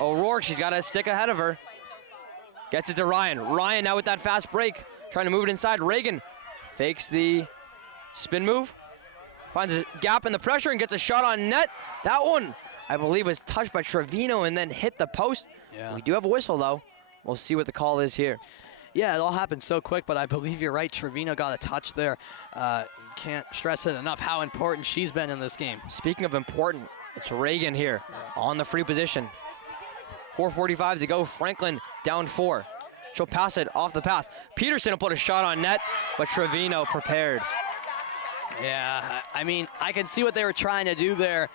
O'Rourke, she's got a stick ahead of her. Gets it to Ryan. Ryan now with that fast break, trying to move it inside. Reagan fakes the spin move. Finds a gap in the pressure and gets a shot on net. That one, I believe, was touched by Trevino and then hit the post. Yeah. We do have a whistle, though. We'll see what the call is here. Yeah, it all happened so quick, but I believe you're right. Trevino got a touch there. Can't stress it enough how important she's been in this game. Speaking of important, it's Reagan here on the free position. 4:45 to go. Franklin down 4. She'll pass it off the pass. Peterson will put a shot on net, but Trevino prepared. Yeah, I mean, I can see what they were trying to do there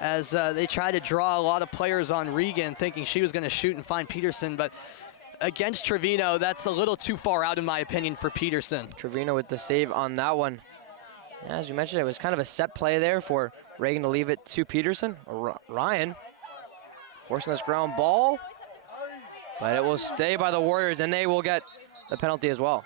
as they tried to draw a lot of players on Regan, thinking she was going to shoot and find Peterson, but against Trevino, that's a little too far out, in my opinion, for Peterson. Trevino with the save on that one. As you mentioned, it was kind of a set play there for Reagan to leave it to Peterson. Ryan forcing this ground ball, but it will stay by the Warriors, and they will get the penalty as well.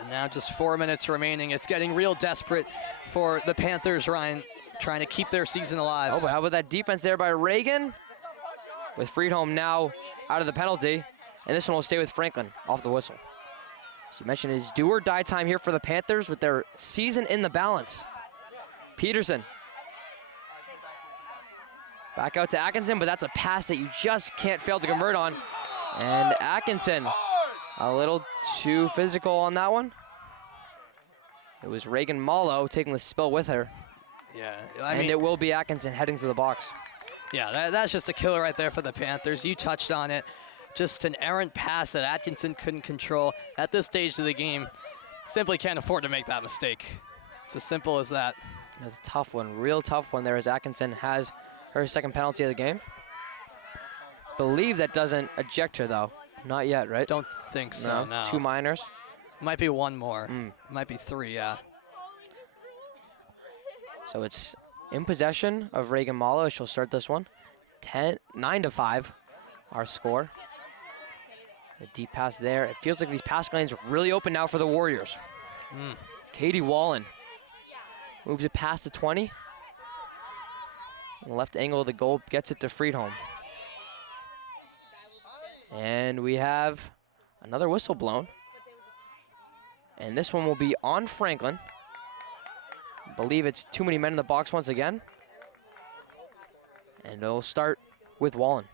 And now just 4 minutes remaining. It's getting real desperate for the Panthers, Ryan, trying to keep their season alive. Oh, but how about that defense there by Reagan? With Friedholm now out of the penalty, and this one will stay with Franklin off the whistle. As you mentioned, it's do or die time here for the Panthers with their season in the balance. Peterson. Back out to Atkinson, but that's a pass that you just can't fail to convert on. And Atkinson, a little too physical on that one. It was Reagan Malo taking the spill with her. Yeah, and it will be Atkinson heading to the box. Yeah, that's just a killer right there for the Panthers. You touched on it. Just an errant pass that Atkinson couldn't control. At this stage of the game, simply can't afford to make that mistake. It's as simple as that. That's a tough one, real tough one there as Atkinson has her second penalty of the game. Believe that doesn't eject her, though. Not yet, right? Don't think so, no. 2 minors. Might be 1 more. Might be 3, yeah. So it's in possession of Reagan Malo. She'll start this one. 9-5, our score. The deep pass there. It feels like these pass lanes are really open now for the Warriors. Katie Wallen moves it past the 20. On the left angle of the goal, gets it to Friedholm. And we have another whistle blown. And this one will be on Franklin. I believe it's too many men in the box once again. And it'll start with Wallen.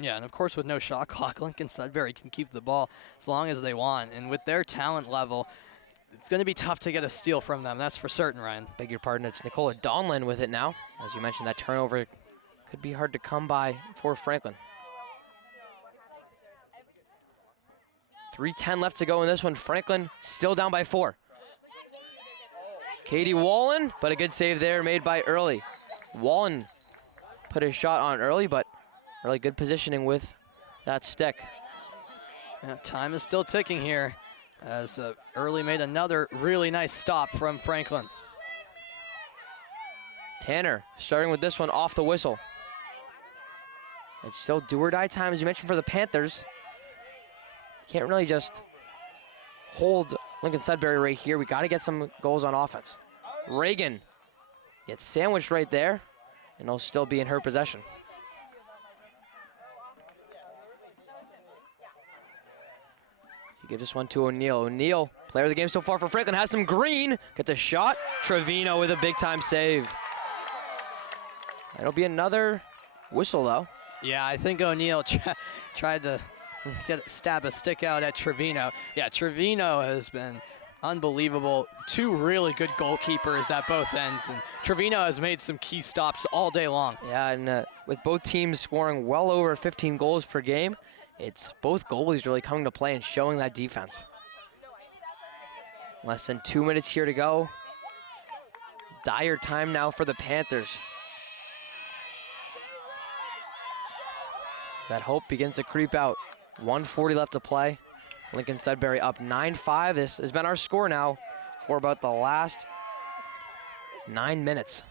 Yeah, and of course with no shot clock, Lincoln-Sudbury can keep the ball as long as they want. And with their talent level, it's going to be tough to get a steal from them. That's for certain, Ryan. Beg your pardon, it's Nicola Donlin with it now. As you mentioned, that turnover could be hard to come by for Franklin. 3:10 left to go in this one. Franklin still down by 4. Katie Wallen, but a good save there made by Early. Wallen put a shot on Early, but really good positioning with that stick. Yeah, time is still ticking here as Early made another really nice stop from Franklin. Tanner starting with this one off the whistle. It's still do or die time, as you mentioned, for the Panthers. Can't really just hold Lincoln-Sudbury right here. We got to get some goals on offense. Reagan gets sandwiched right there, and it'll still be in her possession. You give this one to O'Neal. O'Neal, player of the game so far for Franklin, has some green. Get the shot. Trevino with a big-time save. It'll be another whistle, though. Yeah, I think O'Neal tried to stab a stick out at Trevino. Yeah, Trevino has been unbelievable. Two really good goalkeepers at both ends, and Trevino has made some key stops all day long. Yeah, and with both teams scoring well over 15 goals per game, it's both goalies really coming to play and showing that defense. Less than 2 minutes here to go. Dire time now for the Panthers. As that hope begins to creep out. 1:40 left to play. Lincoln-Sudbury up 9-5. This has been our score now for about the last 9 minutes.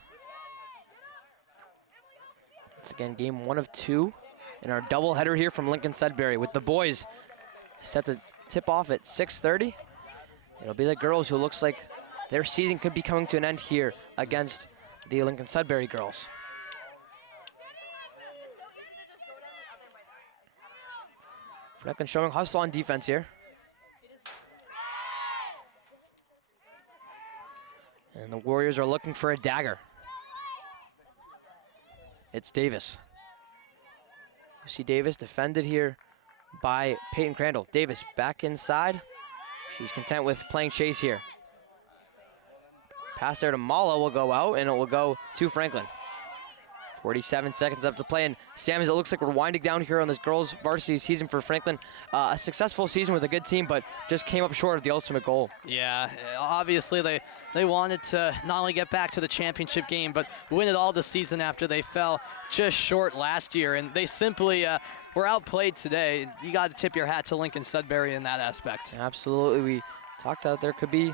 It's again game 1 of 2 in our doubleheader here from Lincoln-Sudbury, with the boys set to tip off at 6:30. It'll be the girls, who looks like their season could be coming to an end here against the Lincoln-Sudbury girls. Franklin showing hustle on defense here. And the Warriors are looking for a dagger. It's Davis. Lucy Davis defended here by Peyton Crandall. Davis back inside. She's content with playing chase here. Pass there to Mala will go out, and it will go to Franklin. 47 seconds left to play, and Sam, as it looks like we're winding down here on this girls varsity season for Franklin. A successful season with a good team, but just came up short of the ultimate goal. Yeah, obviously they wanted to not only get back to the championship game, but win it all this season after they fell just short last year, and they simply were outplayed today. You got to tip your hat to Lincoln-Sudbury in that aspect. Absolutely. We talked about there could be,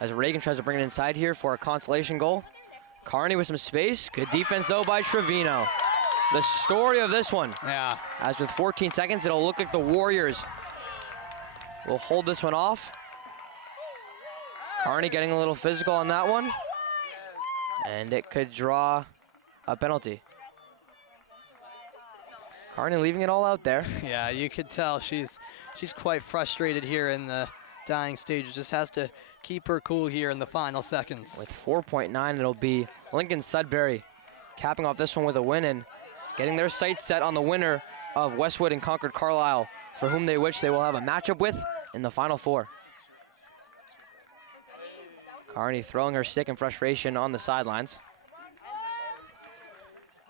as Reagan tries to bring it inside here for a consolation goal. Carney with some space. Good defense, though, by Trevino. The story of this one. Yeah. As with 14 seconds, it'll look like the Warriors will hold this one off. Carney getting a little physical on that one. And it could draw a penalty. Carney leaving it all out there. Yeah, you could tell she's quite frustrated here in the dying stage. Just has to keep her cool here in the final seconds. With 4.9, it'll be Lincoln-Sudbury capping off this one with a win and getting their sights set on the winner of Westwood and Concord Carlisle, for whom they wish they will have a matchup with in the Final Four. Carney throwing her stick in frustration on the sidelines.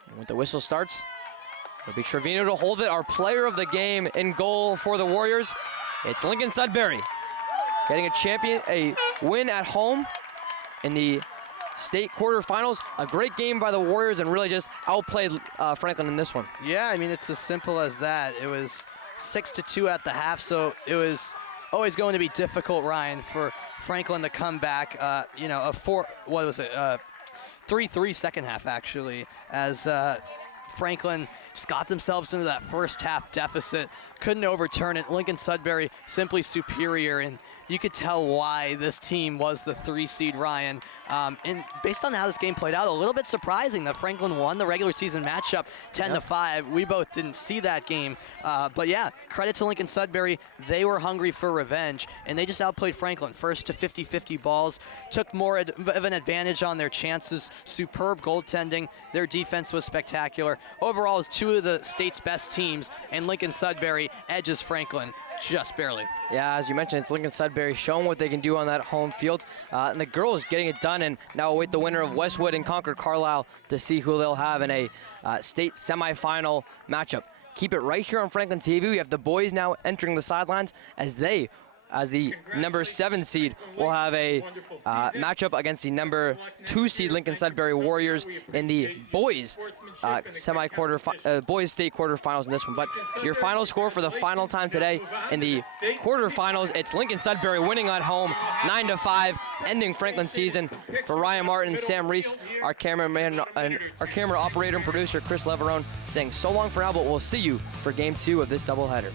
And when the whistle starts, it'll be Trevino to hold it. Our player of the game in goal for the Warriors, it's Lincoln-Sudbury, getting a win at home in the state quarterfinals. A great game by the Warriors, and really just outplayed Franklin in this one. Yeah, I mean, it's as simple as that. It was 6-2 at the half, so it was always going to be difficult, Ryan, for Franklin to come back. A 3-3 second half, actually, as Franklin just got themselves into that first half deficit, couldn't overturn it. Lincoln-Sudbury simply superior, and you could tell why this team was the 3 seed, Ryan. And based on how this game played out, a little bit surprising that Franklin won the regular season matchup 10-5. We both didn't see that game. But yeah, credit to Lincoln-Sudbury. They were hungry for revenge, and they just outplayed Franklin. First to 50-50 balls, took more of an advantage on their chances. Superb goaltending. Their defense was spectacular. Overall, it's 2 of the state's best teams, and Lincoln-Sudbury edges Franklin just barely. Yeah, as you mentioned, it's Lincoln-Sudbury showing what they can do on that home field. And the girls getting it done, and now await the winner of Westwood and Concord Carlisle to see who they'll have in a state semifinal matchup. Keep it right here on Franklin TV. We have the boys now entering the sidelines as they as the number 7 seed will have a matchup against the number 2 seed Lincoln-Sudbury Warriors in the boys boys state quarterfinals in this one. But your final score for the final time today in the quarterfinals, it's Lincoln-Sudbury winning at home 9-5, ending Franklin's season. For Ryan Martin, Sam Reese, our cameraman, and our camera operator and producer Chris Leverone, saying so long for now, but we'll see you for Game 2 of this doubleheader.